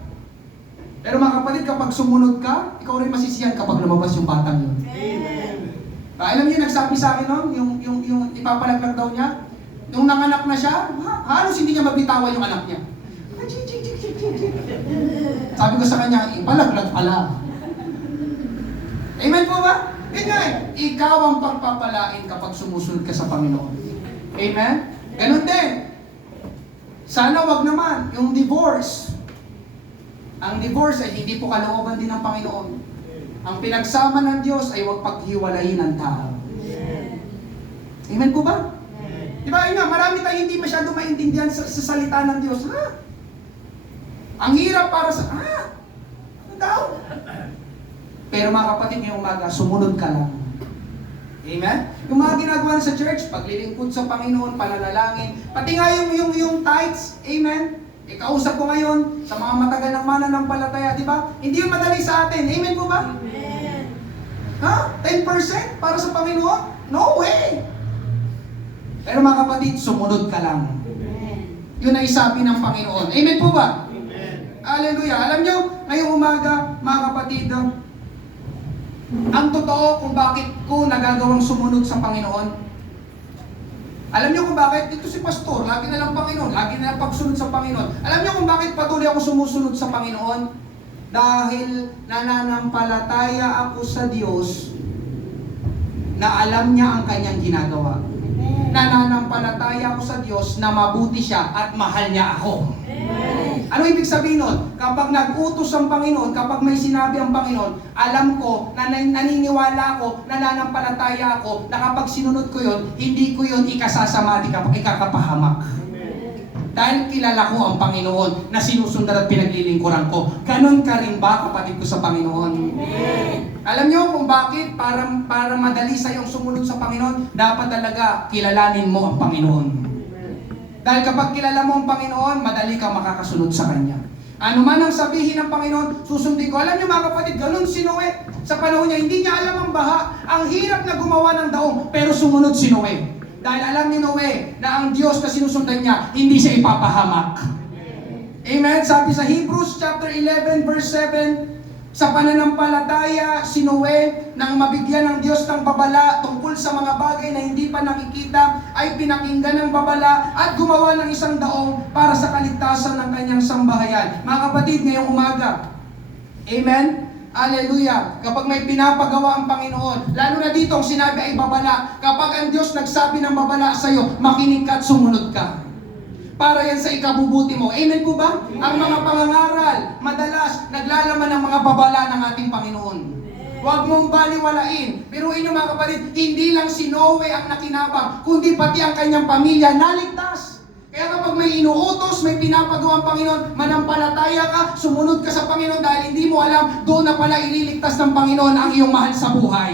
Pero mga kapatid, kapag sumunod ka, ikaw rin masisiyan kapag lumabas yung batang yun. Alam niyo, nagsabi sa akin noon, yung ipapalaglag daw niya, nung nanganak na siya, halos hindi niya mabitawan yung anak niya. Sabi ko sa kanya, ipalaglag pala. Amen po ba? Yun nga eh, ikaw ang pagpapalain kapag sumusunod ka sa Panginoon. Amen? Ganun din. Sana wag naman, yung divorce. Ang divorce ay hindi po kalooban din ng Panginoon. Ang pinagsama ng Diyos ay huwag paghiwalayin ng tao. Amen po ba? Di ba, yun nga, marami tayong hindi masyado maintindihan sa salita ng Diyos. Ha? Ang hirap para sa, ano daw? Pero mga kapatid, ngayong umaga, sumunod ka lang. Amen? Yung mga ginagawa sa church, paglilingkod sa Panginoon, pananalangin, pati nga yung tithes, amen? Ikausap ko ngayon sa mga matagal ng mananampalataya, di ba? Hindi yun madali sa atin. Amen po ba? Amen. Ha? 10% para sa Panginoon? No way! Pero mga kapatid, sumunod ka lang. Yun ay sabi ng Panginoon. Amen po ba? Hallelujah. Alam nyo, ngayong umaga, mga kapatid, ang totoo kung bakit ko nagagawang sumunod sa Panginoon. Alam niyo kung bakit? Dito si pastor, lagi na lang Panginoon, lagi na lang pagsunod sa Panginoon. Alam niyo kung bakit patuloy ako sumusunod sa Panginoon? Dahil nananampalataya ako sa Diyos na alam niya ang kanyang ginagawa. Nananampalataya ako sa Diyos na mabuti siya at mahal niya ako. Ano ibig sabihin nun? Kapag nag-utos ang Panginoon, kapag may sinabi ang Panginoon, alam ko, na naniniwala ako, nananampalataya ako, na kapag sinunod ko yun, hindi ko yun ikasasama, ikakapahamak. Dahil kilala ko ang Panginoon na sinusundan at pinaglilingkuran ko. Ganon ka rin ba, kapatid ko sa Panginoon? Alam niyo kung bakit? Para madali sa iyong sumunod sa Panginoon, dapat talaga kilalanin mo ang Panginoon. Dahil kapag kilala mo ang Panginoon, madali kang makakasunod sa Kanya. Ano man ang sabihin ng Panginoon, susundin ko. Alam niyo mga kapatid, ganun si Noe. Sa panahon niya, hindi niya alam ang baha. Ang hirap na gumawa ng daong, pero sumunod si Noe. Dahil alam ni Noe na ang Diyos na sinusundan niya, hindi siya ipapahamak. Amen? Sabi sa Hebrews chapter 11 verse 7, sa pananampalataya, si Noe, nang mabigyan ng Diyos ng babala tungkol sa mga bagay na hindi pa nakikita, ay pinakinggan ng babala at gumawa ng isang daong para sa kaligtasan ng kanyang sambahayan. Mga kapatid, ngayong umaga, amen? Hallelujah! Kapag may pinapagawa ang Panginoon, lalo na dito ang sinabi ay babala, kapag ang Diyos nagsabi ng babala sa iyo, makinig ka at sumunod ka. Para yan sa ikabubuti mo. Amen po ba? Ang mga pangangaral, madalas naglalaman ng mga babala ng ating Panginoon. Huwag mong baliwalain. Biruin niyo mga kapatid, hindi lang si Noe ang nakinabang, kundi pati ang kanyang pamilya naligtas. Kaya kapag may inuutos, may pinapagawa ang Panginoon, manampalataya ka, sumunod ka sa Panginoon dahil hindi mo alam, doon na pala ililigtas ng Panginoon ang iyong mahal sa buhay.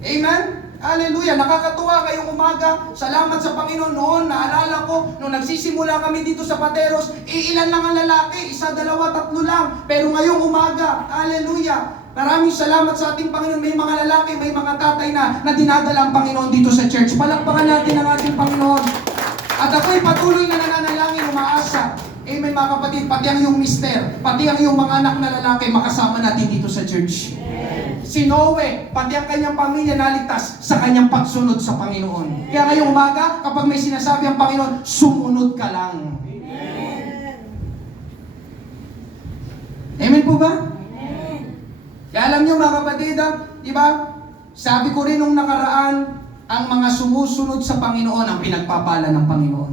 Amen? Hallelujah! Nakakatuwa ngayong umaga. Salamat sa Panginoon. Noon, naalala ko, nung nagsisimula kami dito sa Pateros, ilan lang ang lalaki, 1, 2, 3 lang. Pero ngayong umaga, hallelujah! Maraming salamat sa ating Panginoon. May mga lalaki, may mga tatay na dinadala ang Panginoon dito sa church. Palakpakan natin ang ating Panginoon. At ako'y patuloy na nananalangin, umaasa. Amen mga kapatid, pati ang iyong mister, pati ang iyong mga anak na lalaki, makasama natin dito sa church. Si Noe, pati ang kanyang pamilya naligtas sa kanyang pagsunod sa Panginoon. Kaya ngayong umaga, kapag may sinasabi ang Panginoon, sumunod ka lang. Amen po ba? Kaya alam nyo mga kapatid, di ba? Sabi ko rin nung nakaraan, ang mga sumusunod sa Panginoon ang pinagpapala ng Panginoon.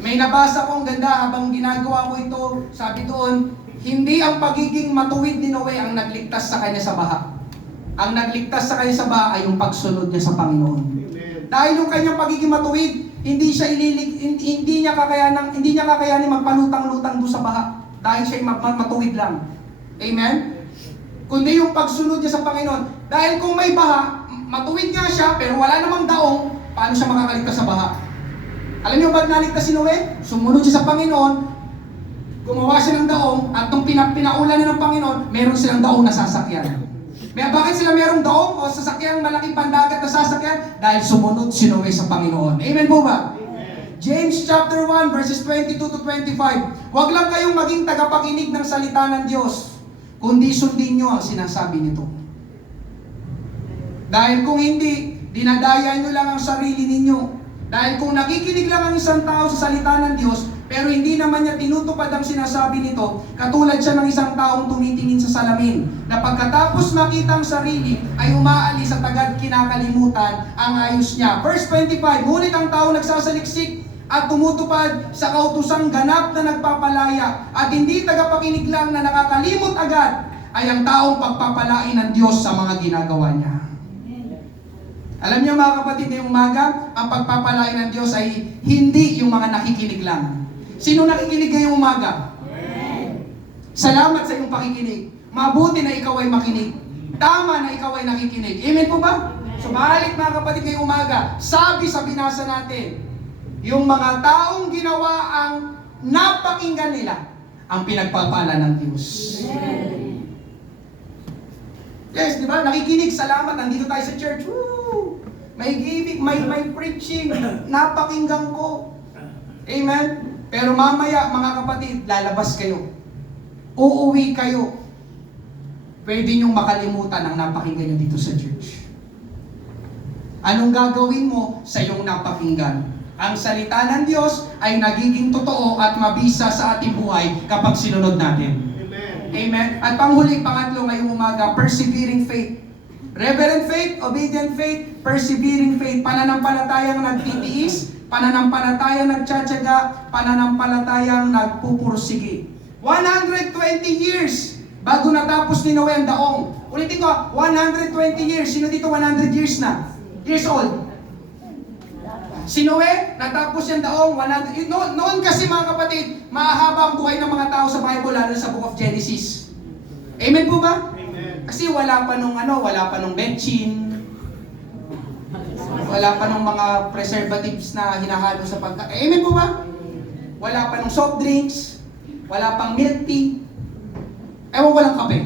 May nabasa kong ganda habang ginagawa ko ito, sabi doon, hindi ang pagiging matuwid ni Noe ang nagligtas sa kanya sa baha. Ang nagligtas sa kanya sa baha ay yung pagsunod niya sa Panginoon. Dahil yung kanyang pagiging matuwid, hindi niya kakayanin magpalutang-lutang doon sa baha. Dahil siya matuwid lang. Amen? Kundi yung pagsunod niya sa Panginoon. Dahil kung may baha, matuwid nga siya, pero wala namang daong, paano siya makakaligtas sa baha? Alam niyo ba naligtas si Noe? Sumunod siya sa Panginoon, gumawa siya ng daong, at nung pinaulan niya ng Panginoon, meron silang daong na sasakyan. Bakit sila merong daong o sasakyan, malaking pandagat na sasakyan? Dahil sumunod si Noe sa Panginoon. Amen po ba? Amen. James chapter 1 verses 22 to 25. Huwag lang kayong maging tagapakinig ng salita ng Diyos, kundi sundin nyo ang sinasabi nito. Dahil kung hindi, dinadaya nyo lang ang sarili ninyo. Dahil kung nakikinig lang ang isang tao sa salita ng Diyos, pero hindi naman niya tinutupad ang sinasabi nito, katulad siya ng isang taong tumitingin sa salamin, na pagkatapos makita ang sarili, ay umaalis at agad kinakalimutan ang ayos niya. Verse 25, ngunit ang tao nagsasaliksik at tumutupad sa kautusang ganap na nagpapalaya, at hindi tagapakinig lang na nakakalimot agad, ay ang taong pagpapalain ng Diyos sa mga ginagawa niya. Alam niyo mga kapatid, ngayong umaga, ang pagpapalain ng Diyos ay hindi yung mga nakikinig lang. Sino nakikinig ngayong umaga? Salamat sa iyong pakikinig. Mabuti na ikaw ay makinig. Tama na ikaw ay nakikinig. Amen po ba? So balik mga kapatid ngayong umaga, sabi sa binasa natin, yung mga taong ginawa ang napakinggan nila, ang pinagpapala ng Diyos. Yes, di ba? Nakikinig, salamat, nandito tayo sa church. Woo! May giving, may preaching, napakinggan ko. Amen? Pero mamaya, mga kapatid, lalabas kayo. Uuwi kayo. Pwede niyong makalimutan ang napakinggan niyo dito sa church. Anong gagawin mo sa iyong napakinggan? Ang salita ng Diyos ay nagiging totoo at mabisa sa ating buhay kapag sinunod natin. Amen. At panghuli, pangatlo ngayong umaga, persevering faith. Reverent faith, obedient faith, persevering faith. Pananampalatayang nagtitiis, pananampalatayang nagtsatsaga, pananampalatayang nagpupursige. 120 years bago natapos ni Noe ang daong. Ulitin ko, 120 years. Sino dito 100 years na? Years old. Si Noe, natapos yung daong 100. Noon kasi mga kapatid, mahaba ang buhay ng mga tao sa Bible, lalo sa Book of Genesis. Amen po ba? Amen. Kasi wala pa nung medicine, wala pa nung mga preservatives na hinahalo sa pagkain. Amen po ba? Wala pa nung soft drinks, wala pang milk tea, walang kape.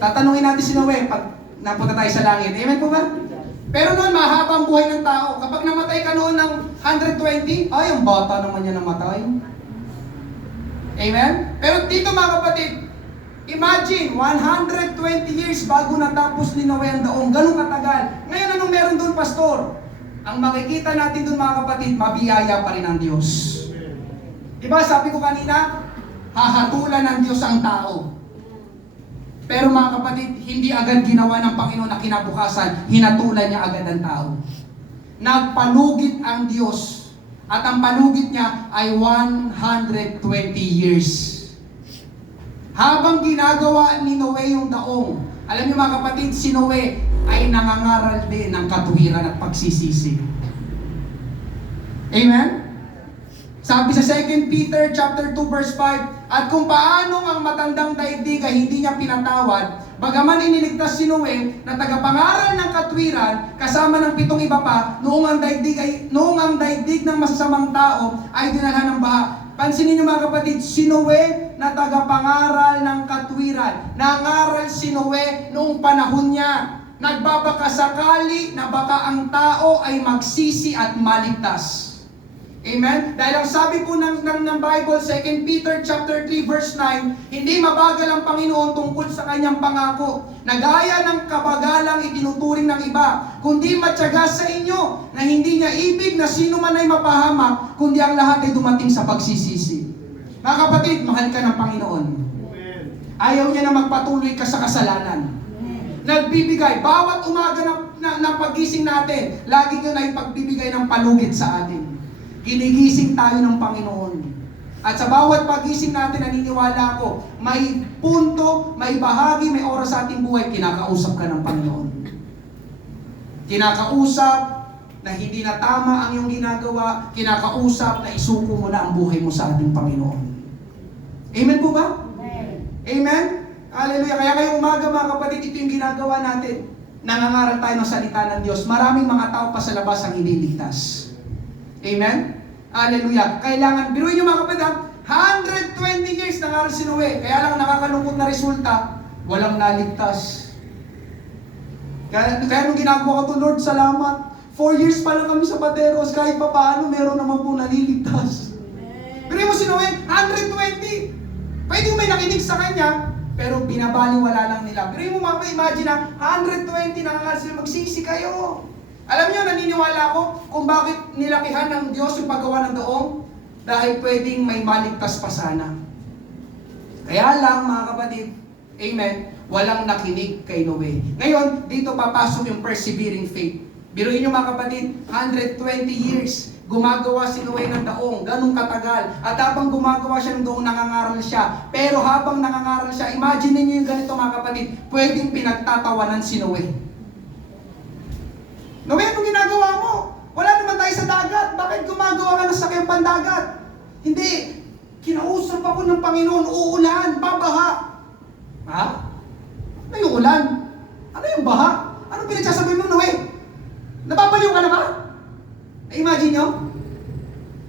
Tatanungin natin si Noe pag napunta tayo sa langit. Amen po ba? Pero noon, mahaba ang buhay ng tao. Kapag namatay ka noon ng 120, ay, ang bata naman niya namatay. Amen? Pero dito mga kapatid, imagine, 120 years bago natapos ni Noe ang daong. Ganun katagal. Ngayon, anong meron doon, pastor? Ang makikita natin doon mga kapatid, mabiyaya pa rin ang Diyos. Diba, sabi ko kanina, hahatulan ng Diyos ang tao. Pero mga kapatid, hindi agad ginawa ng Panginoon na kinabukasan, hinatulan niya agad ang tao. Nagpalugit ang Diyos. At ang palugit niya ay 120 years. Habang ginagawa ni Noe yung daong, alam niyo mga kapatid, si Noe ay nangangaral din ng katuwiran at pagsisisi. Amen? Sabi sa 2 Peter chapter 2 verse 5, at kung paano ang matandang daigdig ay hindi niya pinatawad, bagaman iniligtas si Noe na tagapangaral ng katwiran kasama ng 7 iba pa, noong ang daigdig ng masasamang tao ay dinalhan ng baha. Pansinin niyo mga kapatid, si Noe na tagapangaral ng katwiran. Nangaral si Noe noong panahon niya. Nagbabakasakali na baka ang tao ay magsisi at maligtas. Amen? Dahil ang sabi po ng Bible, 2 Peter chapter 3 verse 9, hindi mabagal ang Panginoon tungkol sa kanyang pangako, na gaya ng kabagalang itinuturing ng iba, kundi matyaga sa inyo, na hindi niya ibig na sino man ay mapahamak, kundi ang lahat ay dumating sa pagsisisi. Mga kapatid, mahal ka ng Panginoon. Ayaw niya na magpatuloy ka sa kasalanan. Nagbibigay, bawat umaga na pagising natin, lagi yun ay pagbibigay ng palugit sa atin. Ginigising tayo ng Panginoon. At sa bawat pagising natin, naniniwala ako, may punto, may bahagi, may oras sa ating buhay, kinakausap ka ng Panginoon. Kinakausap na hindi na tama ang iyong ginagawa, kinakausap na isuko mo na ang buhay mo sa ating Panginoon. Amen po ba? Amen? Hallelujah. Kaya ngayong umaga mga kapatid, ito yung ginagawa natin. Nangangaral tayo ng salita ng Diyos. Maraming mga tao pa sa labas ang hindi ligtas. Amen? Hallelujah. Kailangan, biruin nyo mga kapatid, 120 years nangaral si Noe. Kaya lang nakakalungkot na resulta, walang naligtas. Kaya nung ginagawa ko to, Lord, salamat. 4 years pa lang kami sa Pateros, kahit pa paano, meron naman po naliligtas. Biruin mo si Noe, 120. Pwede may nakinig sa kanya, pero binabaliwala lang nila. Biruin mo mga imagine na, 120 nangaral sila, magsisi kayo. Alam niyo, naniniwala ako kung bakit nilakihan ng Diyos yung paggawa ng daong? Dahil pwedeng may maligtas pa sana. Kaya lang mga kapatid, amen, walang nakinig kay Noe. Ngayon, dito papasok yung persevering faith. Biruin niyo mga kapatid, 120 years, gumagawa si Noe ng daong, ganun katagal. At habang gumagawa siya ng daong, nangangaral siya. Pero habang nangangaral siya, imagine niyo yung ganito mga kapatid, pwedeng pinagtatawanan si Noe. Noe, anong ginagawa mo? Wala naman tayo sa dagat. Bakit gumagawa ka ng sakyang pandagat? Hindi. Kinausap ako ng Panginoon, uulan, babaha. Ha? Ano yung ulan? Ano yung baha? Anong pinagsasabi mo, Noe? Napapaliw ka na ba? Na-imagine nyo?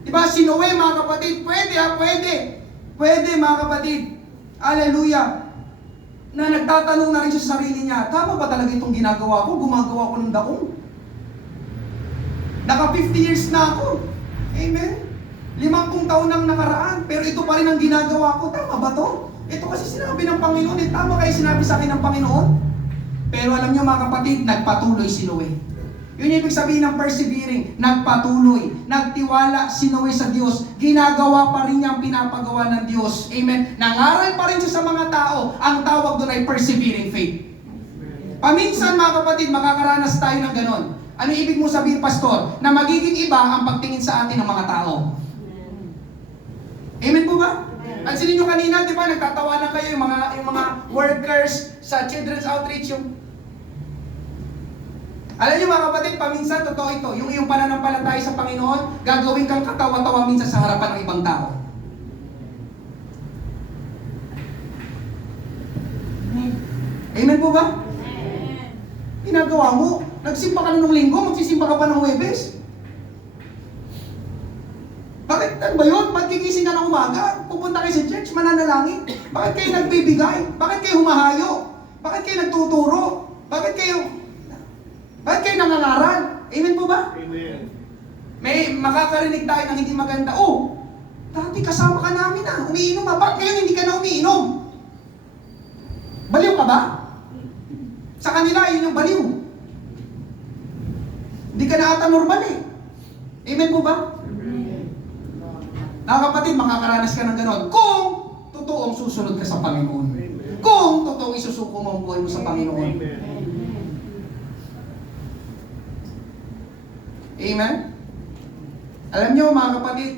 Diba, si Noe, mga kapatid, pwede. Pwede, mga kapatid. Hallelujah. Na nagtatanong na rin siya sa sarili niya, tama ba talaga itong ginagawa ko? Gumagawa ko ng daong? Naka 50 years na ako. Amen? 50 taon nang nakaraan, pero ito pa rin ang ginagawa ko. Tama ba to? Ito kasi sinabi ng Panginoon. Tama kayo sinabi sa akin ng Panginoon? Pero alam niyo mga kapatid, nagpatuloy si Noe. Yun yung ibig sabihin ng persevering. Nagpatuloy. Nagtiwala si Noe sa Diyos. Ginagawa pa rin niya ang pinapagawa ng Diyos. Amen? Nangaral pa rin siya sa mga tao. Ang tawag doon ay persevering faith. Paminsan mga kapatid, makakaranas tayo ng ganon. Ano ibig mo sabihin, pastor? Na magiging iba ang pagtingin sa atin ng mga tao. Amen po ba? At sinin nyo kanina, di ba, nagtatawanan kayo yung mga workers sa Children's Outreach. Alam nyo mga kapatid, paminsan, totoo ito, yung pananampalataya sa Panginoon, gagawin kang katawa-tawa minsan sa harapan ng ibang tao. Amen po ba? Ginagawa mo. Nagsimba ka na ng linggo, magsisimba ka pa ng Huwebes. Bakit? Ano ba yun? Ba't gigising ka ng umaga? Pupunta kayo sa church, mananalangin? Bakit kayo nagbibigay? Bakit kayo humahayo? Bakit kayo nagtuturo? Bakit kayo nangangaral? Amen po ba? Amen. May makakarinig tayo ng hindi maganda. Oh, dati kasama ka namin umiinom Bakit ngayon hindi ka na umiinom? Baliw ka ba? Sa kanila, yun yung baliw. Hindi ka na ata normal eh. Amen po ba? Mga kapatid, makakaranas ka ng ganon. Kung totoong susunod ka sa Panginoon. Kung totoong isusuko mo ang buhay mo sa Panginoon. Amen? Alam nyo mga kapatid,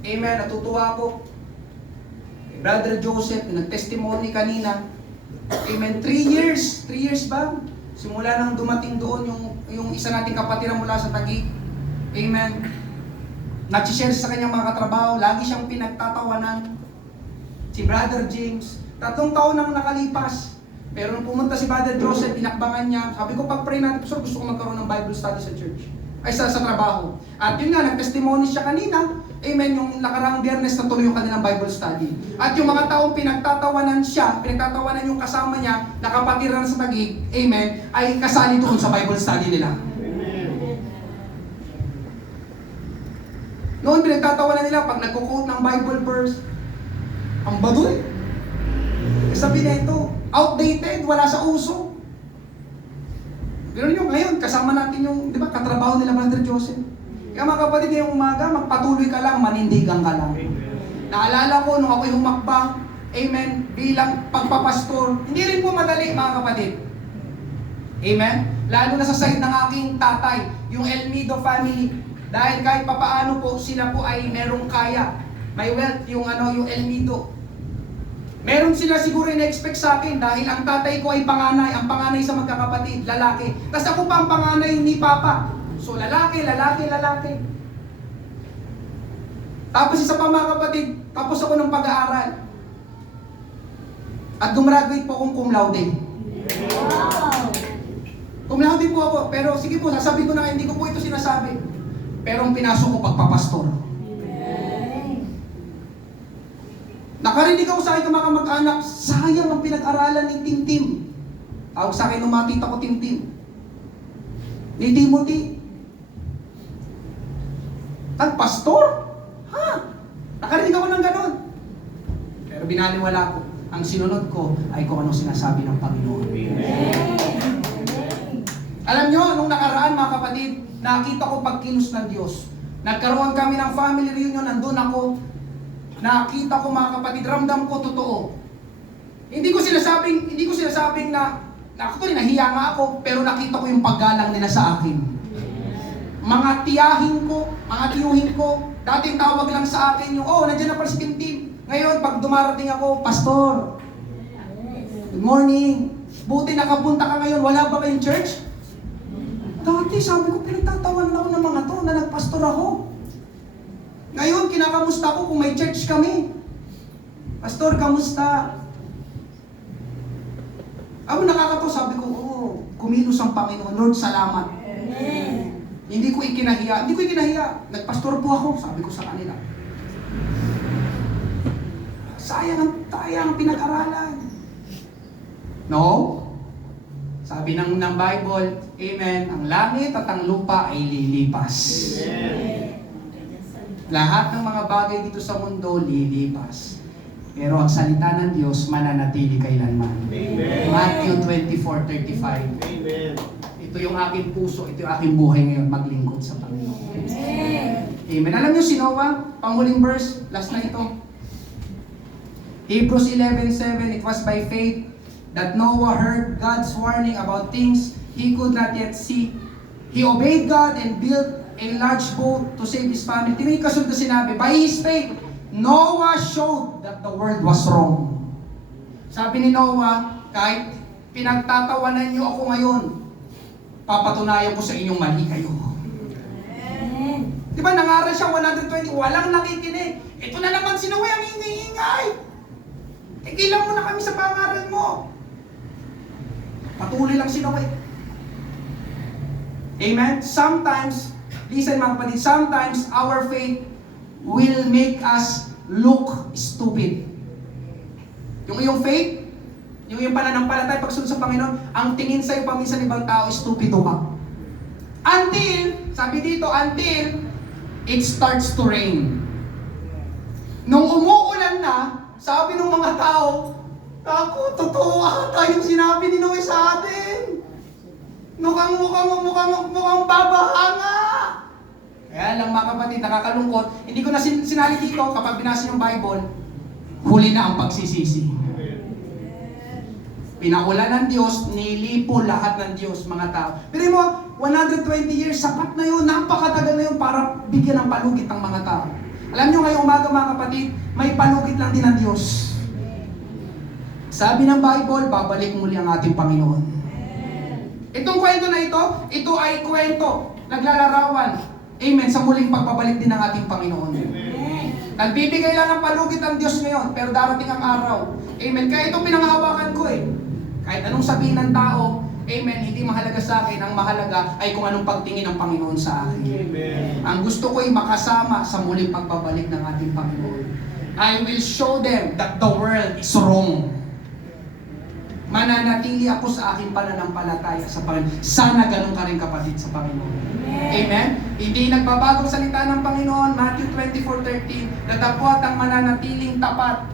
amen, natutuwa ako. Brother Joseph, nag-testimony kanina. Amen, 3 years ba? Simula nang dumating doon yung isa nating kapatid mula sa Taguig. Amen. Nag-share sa kanyang mga katrabaho, lagi siyang pinagtatawanan. Si Brother James, 3 taon nang nakalipas. Pero nung pumunta si Brother Joseph, pinakbangan niya. Sabi ko, pag-pray natin, Pastor, gusto ko magkaroon ng Bible study sa church. Ay, sa trabaho. At yun nga, nag-testimony siya kanina. Amen, yung nakaraang biyernes na tuloy yung kanilang Bible study. At yung mga taong pinagtatawanan siya, pinagtatawanan yung kasama niya, nakapatiran sa Taguig, amen, ay kasali doon sa Bible study nila. Noon, pinagtatawanan nila pag nagko-quote ng Bible verse, ang baduy. Sabi na ito, outdated, wala sa uso. Pero yun, ngayon, kasama natin yung, di ba, katrabaho nila Brother Joseph. Kaya mga kapatid, ngayong umaga, magpatuloy ka lang, manindigan ka lang. Naalala ko, nung ako'y humakbang, amen, bilang pagpapastor, hindi rin po madali, mga kapatid. Amen? Lalo na sa side ng aking tatay, yung Elmido family. Dahil kahit papaano po, sila po ay merong kaya. May wealth, yung Elmido. Meron sila siguro na-expect sa akin dahil ang tatay ko ay panganay, ang panganay sa magkakapatid, lalaki. Tapos ako pa ang panganay ni Papa. So lalaki. Tapos isa pa mga kapatid, tapos ako ng pag-aaral. At gumraduate po akong cum laude. Wow! Cum laude po ako, pero sige po, sasabi ko na hindi ko po ito sinasabi. Pero ang pinasok ko pagpapastor. Nakarinig ako sa akin mga mag-anak, sayang ang pinag-aralan ni Tim. Tawag sa akin nung makita ko Tim. Ni Timothy. Pastor? Ha? Nakarinig ako ng ganon. Pero binaliwala ko. Ang sinunod ko ay kung anong sinasabi ng Panginoon. Alam nyo, nung nakaraan mga kapatid, nakita ko pagkilos ng Diyos. Nagkaroon kami ng family reunion, nandun ako. Nakita ko mga kapatid, ramdam ko totoo. Hindi ko sinasabing na actually nahiya nga ako, pero nakita ko yung paggalang nila sa akin. Mga tiyuhin ko, dating tawag lang sa akin yung, nandiyan na pala si Tim. Ngayon, pag dumarating ako, Pastor, good morning. Buti nakapunta ka ngayon, wala ba kayong church? Dati, sabi ko, pinagtatawan ako ng mga to na nagpastor ako. Ngayon, kinakamusta ko kung may church kami. Pastor, kamusta? Ako nakakatawa, sabi ko, kumilos ang Panginoon. Lord, salamat. Amen. Hindi ko ikinahiya. Nagpastor po ako, sabi ko sa kanila. Sayang ang pinag-aralan. No? Sabi ng Bible, amen, ang langit at ang lupa ay lilipas. Amen. Lahat ng mga bagay dito sa mundo lilipas. Pero ang salita ng Diyos mananatili kailanman. Amen. Matthew 24:35. Amen. Ito yung aking puso, ito yung aking buhay ngayon, maglingkod sa Panginoon. Amen. Amen. Alam niyo si Noah, panghuling verse, last na ito. Hebrews 11:7, it was by faith that Noah heard God's warning about things he could not yet see. He obeyed God and built a large boat to save his family. Tingnan yung kasunod na sinabi, by his faith, Noah showed that the world was wrong. Sabi ni Noah, kahit pinagtatawanan niyo ako ngayon, papatunayan ko sa inyong mali kayo. Amen. Di ba nangaral siya 120, walang nakikinig. Ito na naman si Noah ang ingay-ingay. Tigilan mo na kami sa pangaral mo. Patuloy lang si Noah. Amen? Sometimes, listen mga kapatid, sometimes our faith will make us look stupid. Yung iyong faith, yung iyong pananampalataya pagsunod sa Panginoon, ang tingin sa'yo paminsan ibang tao, stupido ka. Until, sabi dito, until it starts to rain. Nung umuulan na, sabi ng mga tao, ako, totoo ata yung sinabi ni Noe sa atin. Mukhang babaha nga. Kaya lang mga kapatid, nakakalungkot. Hindi ko na sinali dito, kapag binasa yung Bible, huli na ang pagsisisi. Pinaulan ng Diyos, nilipo lahat ng Diyos, mga tao. Pero mo, 120 years, sapat na yun, napakatagal na yun para bigyan ng palugit ang mga tao. Alam nyo ngayong umaga mga kapatid, may palugit lang din ng Diyos. Sabi ng Bible, babalik muli ang ating Panginoon. Itong kwento na ito ay kwento, naglalarawan Amen. Sa muling pagbabalik din ng ating Panginoon. Amen. Nagbibigay lang ng palugit ang Diyos ngayon, pero darating ang araw. Amen. Kaya ito pinanghahawakan ko eh. Kahit anong sabihin ng tao, amen, hindi mahalaga sa akin. Ang mahalaga ay kung anong pagtingin ng Panginoon sa akin. Amen. Ang gusto ko ay makasama sa muling pagbabalik ng ating Panginoon. I will show them that the world is wrong. Mananatili ako sa aking pananampalataya sa Panginoon. Sana ganun ka rin kapatid sa Panginoon. Amen? Hindi nagbabagong salita ng Panginoon, Matthew 24:13, datapwat ang mananatiling tapat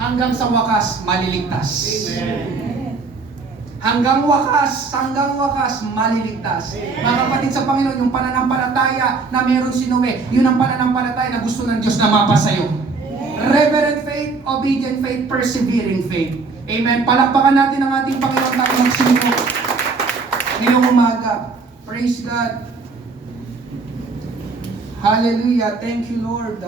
hanggang sa wakas, maliligtas. Amen. Hanggang wakas, maliligtas. Mga kapatid sa Panginoon, yung pananampalataya na meron si Noe, yun ang pananampalataya na gusto ng Diyos na mapasayo. Reverent faith, obedient faith, persevering faith. Amen. Palakpakan natin ang ating Panginoon tayo magsimula ngayong umaga. Praise God. Hallelujah. Thank you, Lord.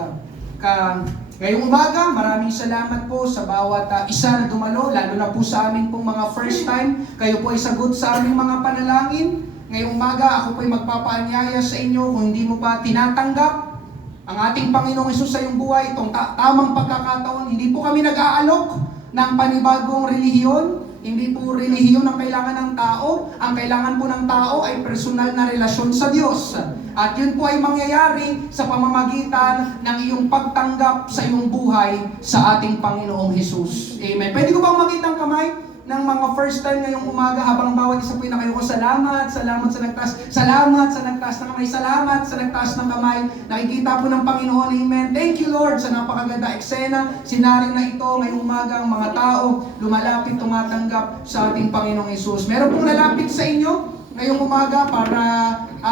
Ngayong umaga, maraming salamat po sa bawat isa na dumalo, lalo na po sa aming pong mga first time. Kayo po ay sagot sa aming mga panalangin. Ngayong umaga, ako po ay magpapaanyaya sa inyo kung hindi mo pa tinatanggap ang ating Panginoong Hesus sa iyong buhay, itong tamang pagkakataon. Hindi po kami nag-aalok ng panibagong relihiyon. Hindi po relihiyon ang kailangan ng tao. Ang kailangan po ng tao ay personal na relasyon sa Diyos. At yun po ay mangyayari sa pamamagitan ng iyong pagtanggap sa iyong buhay sa ating Panginoong Hesus. Amen. Pwede ko bang makita ang kamay ng mga first time ngayong umaga habang bawat isa po yung nakayo ko, salamat sa nagtaas, salamat sa nagtaas ng kamay, salamat sa nagtaas ng kamay. Nakikita po ng Panginoon, amen. Thank you Lord sa napakaganda eksena, sinaring na ito ngayong umaga ang mga tao lumalapit, tumatanggap sa ating Panginoong Hesus. Meron pong lalapit sa inyo ngayong umaga para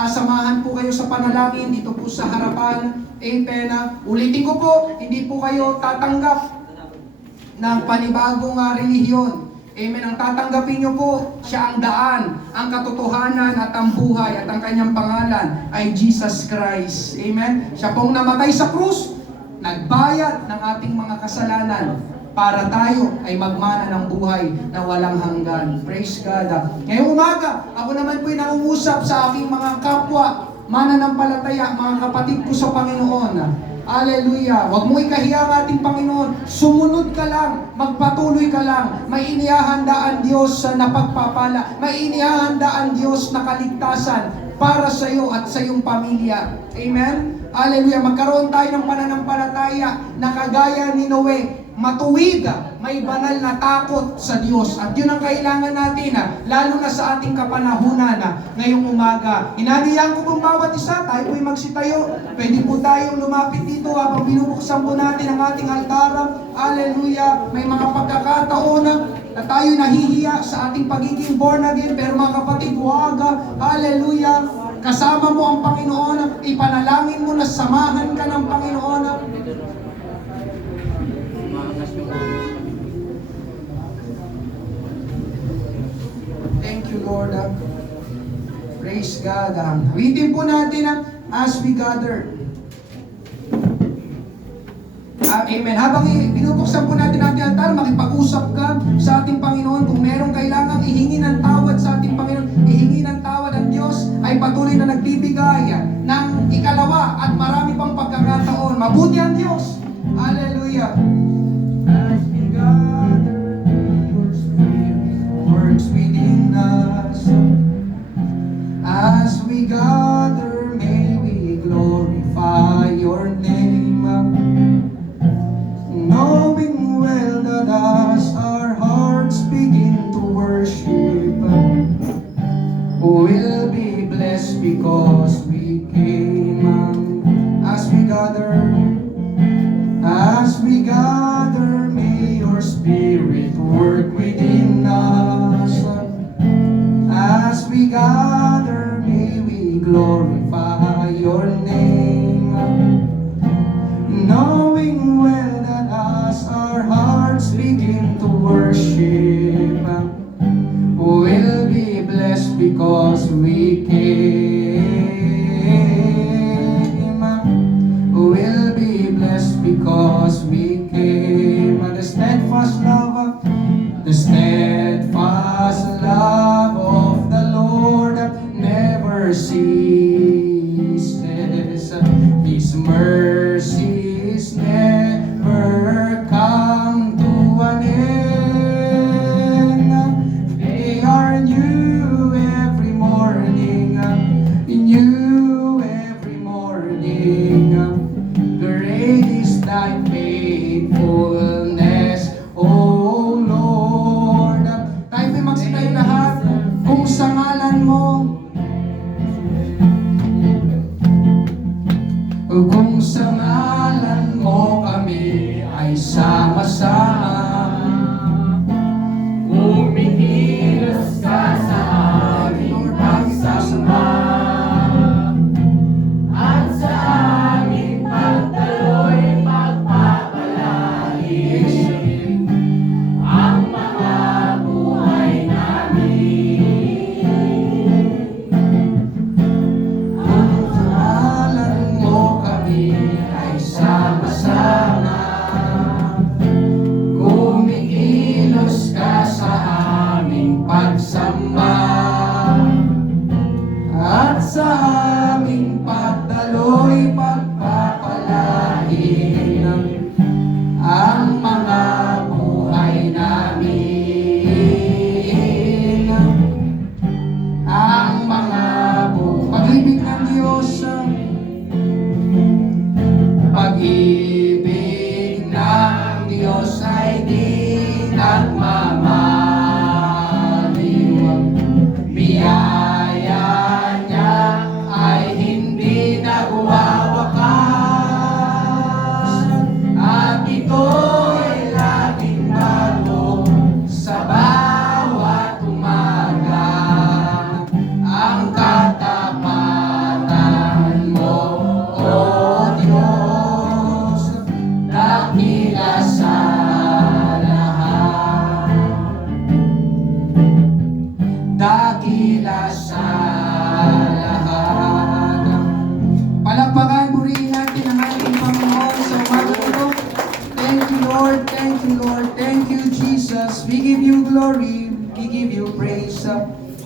samahan po kayo sa panalangin dito po sa harapan. Amen. Ulitin ko po, hindi po kayo tatanggap ng panibagong relihiyon. Amen. Ang tatanggapin niyo po, siya ang daan, ang katotohanan at ang buhay, at ang kanyang pangalan ay Jesus Christ. Amen. Siya pong namatay sa krus, nagbayad ng ating mga kasalanan para tayo ay magmana ng buhay na walang hanggan. Praise God. Ngayong umaga, ako naman po'y nangungusap sa aking mga kapwa, mananampalataya, mga kapatid ko sa Panginoon. Hallelujah. Huwag mo ikahiya ang ating Panginoon. Sumunod ka lang. Magpatuloy ka lang. May inihahanda ang Diyos na pagpapala. May inihahanda ang Diyos na kaligtasan para sa iyo at sa iyong pamilya. Amen? Hallelujah. Magkaroon tayo ng pananampalataya na kagaya ni Noe. Matuwid, may banal na takot sa Diyos. At yun ang kailangan natin, lalo na sa ating kapanahunan ngayong umaga. Inaniyan ko kung bawat isa, tayo po'y magsitayo. Pwede po tayong lumapit dito habang binubuksan po natin ang ating altara. Hallelujah. May mga pagkakataon na tayo nahihiya sa ating pagiging born again. Pero mga kapatid, huwag. Hallelujah. Kasama mo ang Panginoon. Ipanalangin mo na samahan ka ng Panginoon. Thank you, Lord. Praise God. Awitin po natin as we gather. Amen. Habang binubuksan po natin ating altar, makipag-usap ka sa ating Panginoon. Kung merong kailangang ihingi ng tawad sa ating Panginoon, ihingi ng tawad ang Diyos ay patuloy na nagbibigay ng ikalawa at marami pang pagkakataon. Mabuti ang Diyos. Hallelujah. As we gather, your Spirit works within us. As we gather, may we glorify your name. Knowing well that as our hearts begin to worship, we'll be blessed because we came. As we gather, may your Spirit work within us. As we gather, may we glorify your name. Knowing well that as our hearts begin to worship, we'll be blessed because we came. We'll be blessed because we came. The steadfast love of the Lord never ceases. His mercies never come to an end. They are new every morning, new every morning. Great is thy faithfulness, O Lord. Tayo po'y magsitayo lahat kung sa ngalan mo. Kung sa ngalan mo kami ay sama-sama, Umikilos ka sa aming pagsamba at sa aming pagdaloy pagpapalain ang mga buhay namin. kung sa ngalan mo kami ay sama-sama, kumikilos ka sa aming pagsamba at sa aming pagdaloy pagpapalain ang mga buhay namin. Ang mga pag-ibig ng Diyos, pag-ibig ng Diyos ay di nagmamaliw. Biyaya niya ay hindi nagwawakas, at ito'y laging bago sa bawat umaga. Ang katapatan mo, O Diyos, dakila sa lahat. Dakila sa lahat. Palakpakan, purihin natin ang ating Panginoon sa umaga ito. Thank you, Lord. Thank you, Lord. Thank you, Jesus. We give you glory. We give you praise.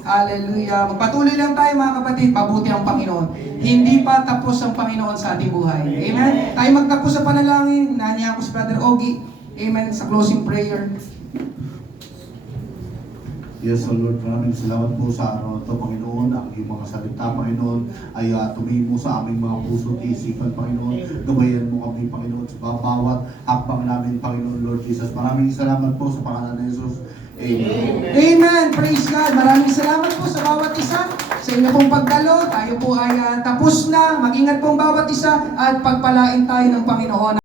Hallelujah. Magpatuloy lang tayo mga kapatid. Mabuti ang Panginoon. Hindi pa tapos ang Panginoon sa ating buhay. Amen. Tayo magtapos sa panalangin. Naniya ako si Brother Ogie. Amen. Sa closing prayer. Yes, O Lord, maraming salamat po sa araw na ito, Panginoon. Ang iyong mga salita, Panginoon, ay tumingin mo sa aming mga puso at isipan, Panginoon. Gabayan mo kami, Panginoon, sa bawat hakbang namin, Panginoon, Lord Jesus. Maraming salamat po sa pangalan ni Jesus. Amen. Amen. Praise God. Maraming salamat po sa bawat isa. Sa inyo pong pagdalo, tayo po ay tapos na. Mag-ingat pong bawat isa at pagpalain tayo ng Panginoon.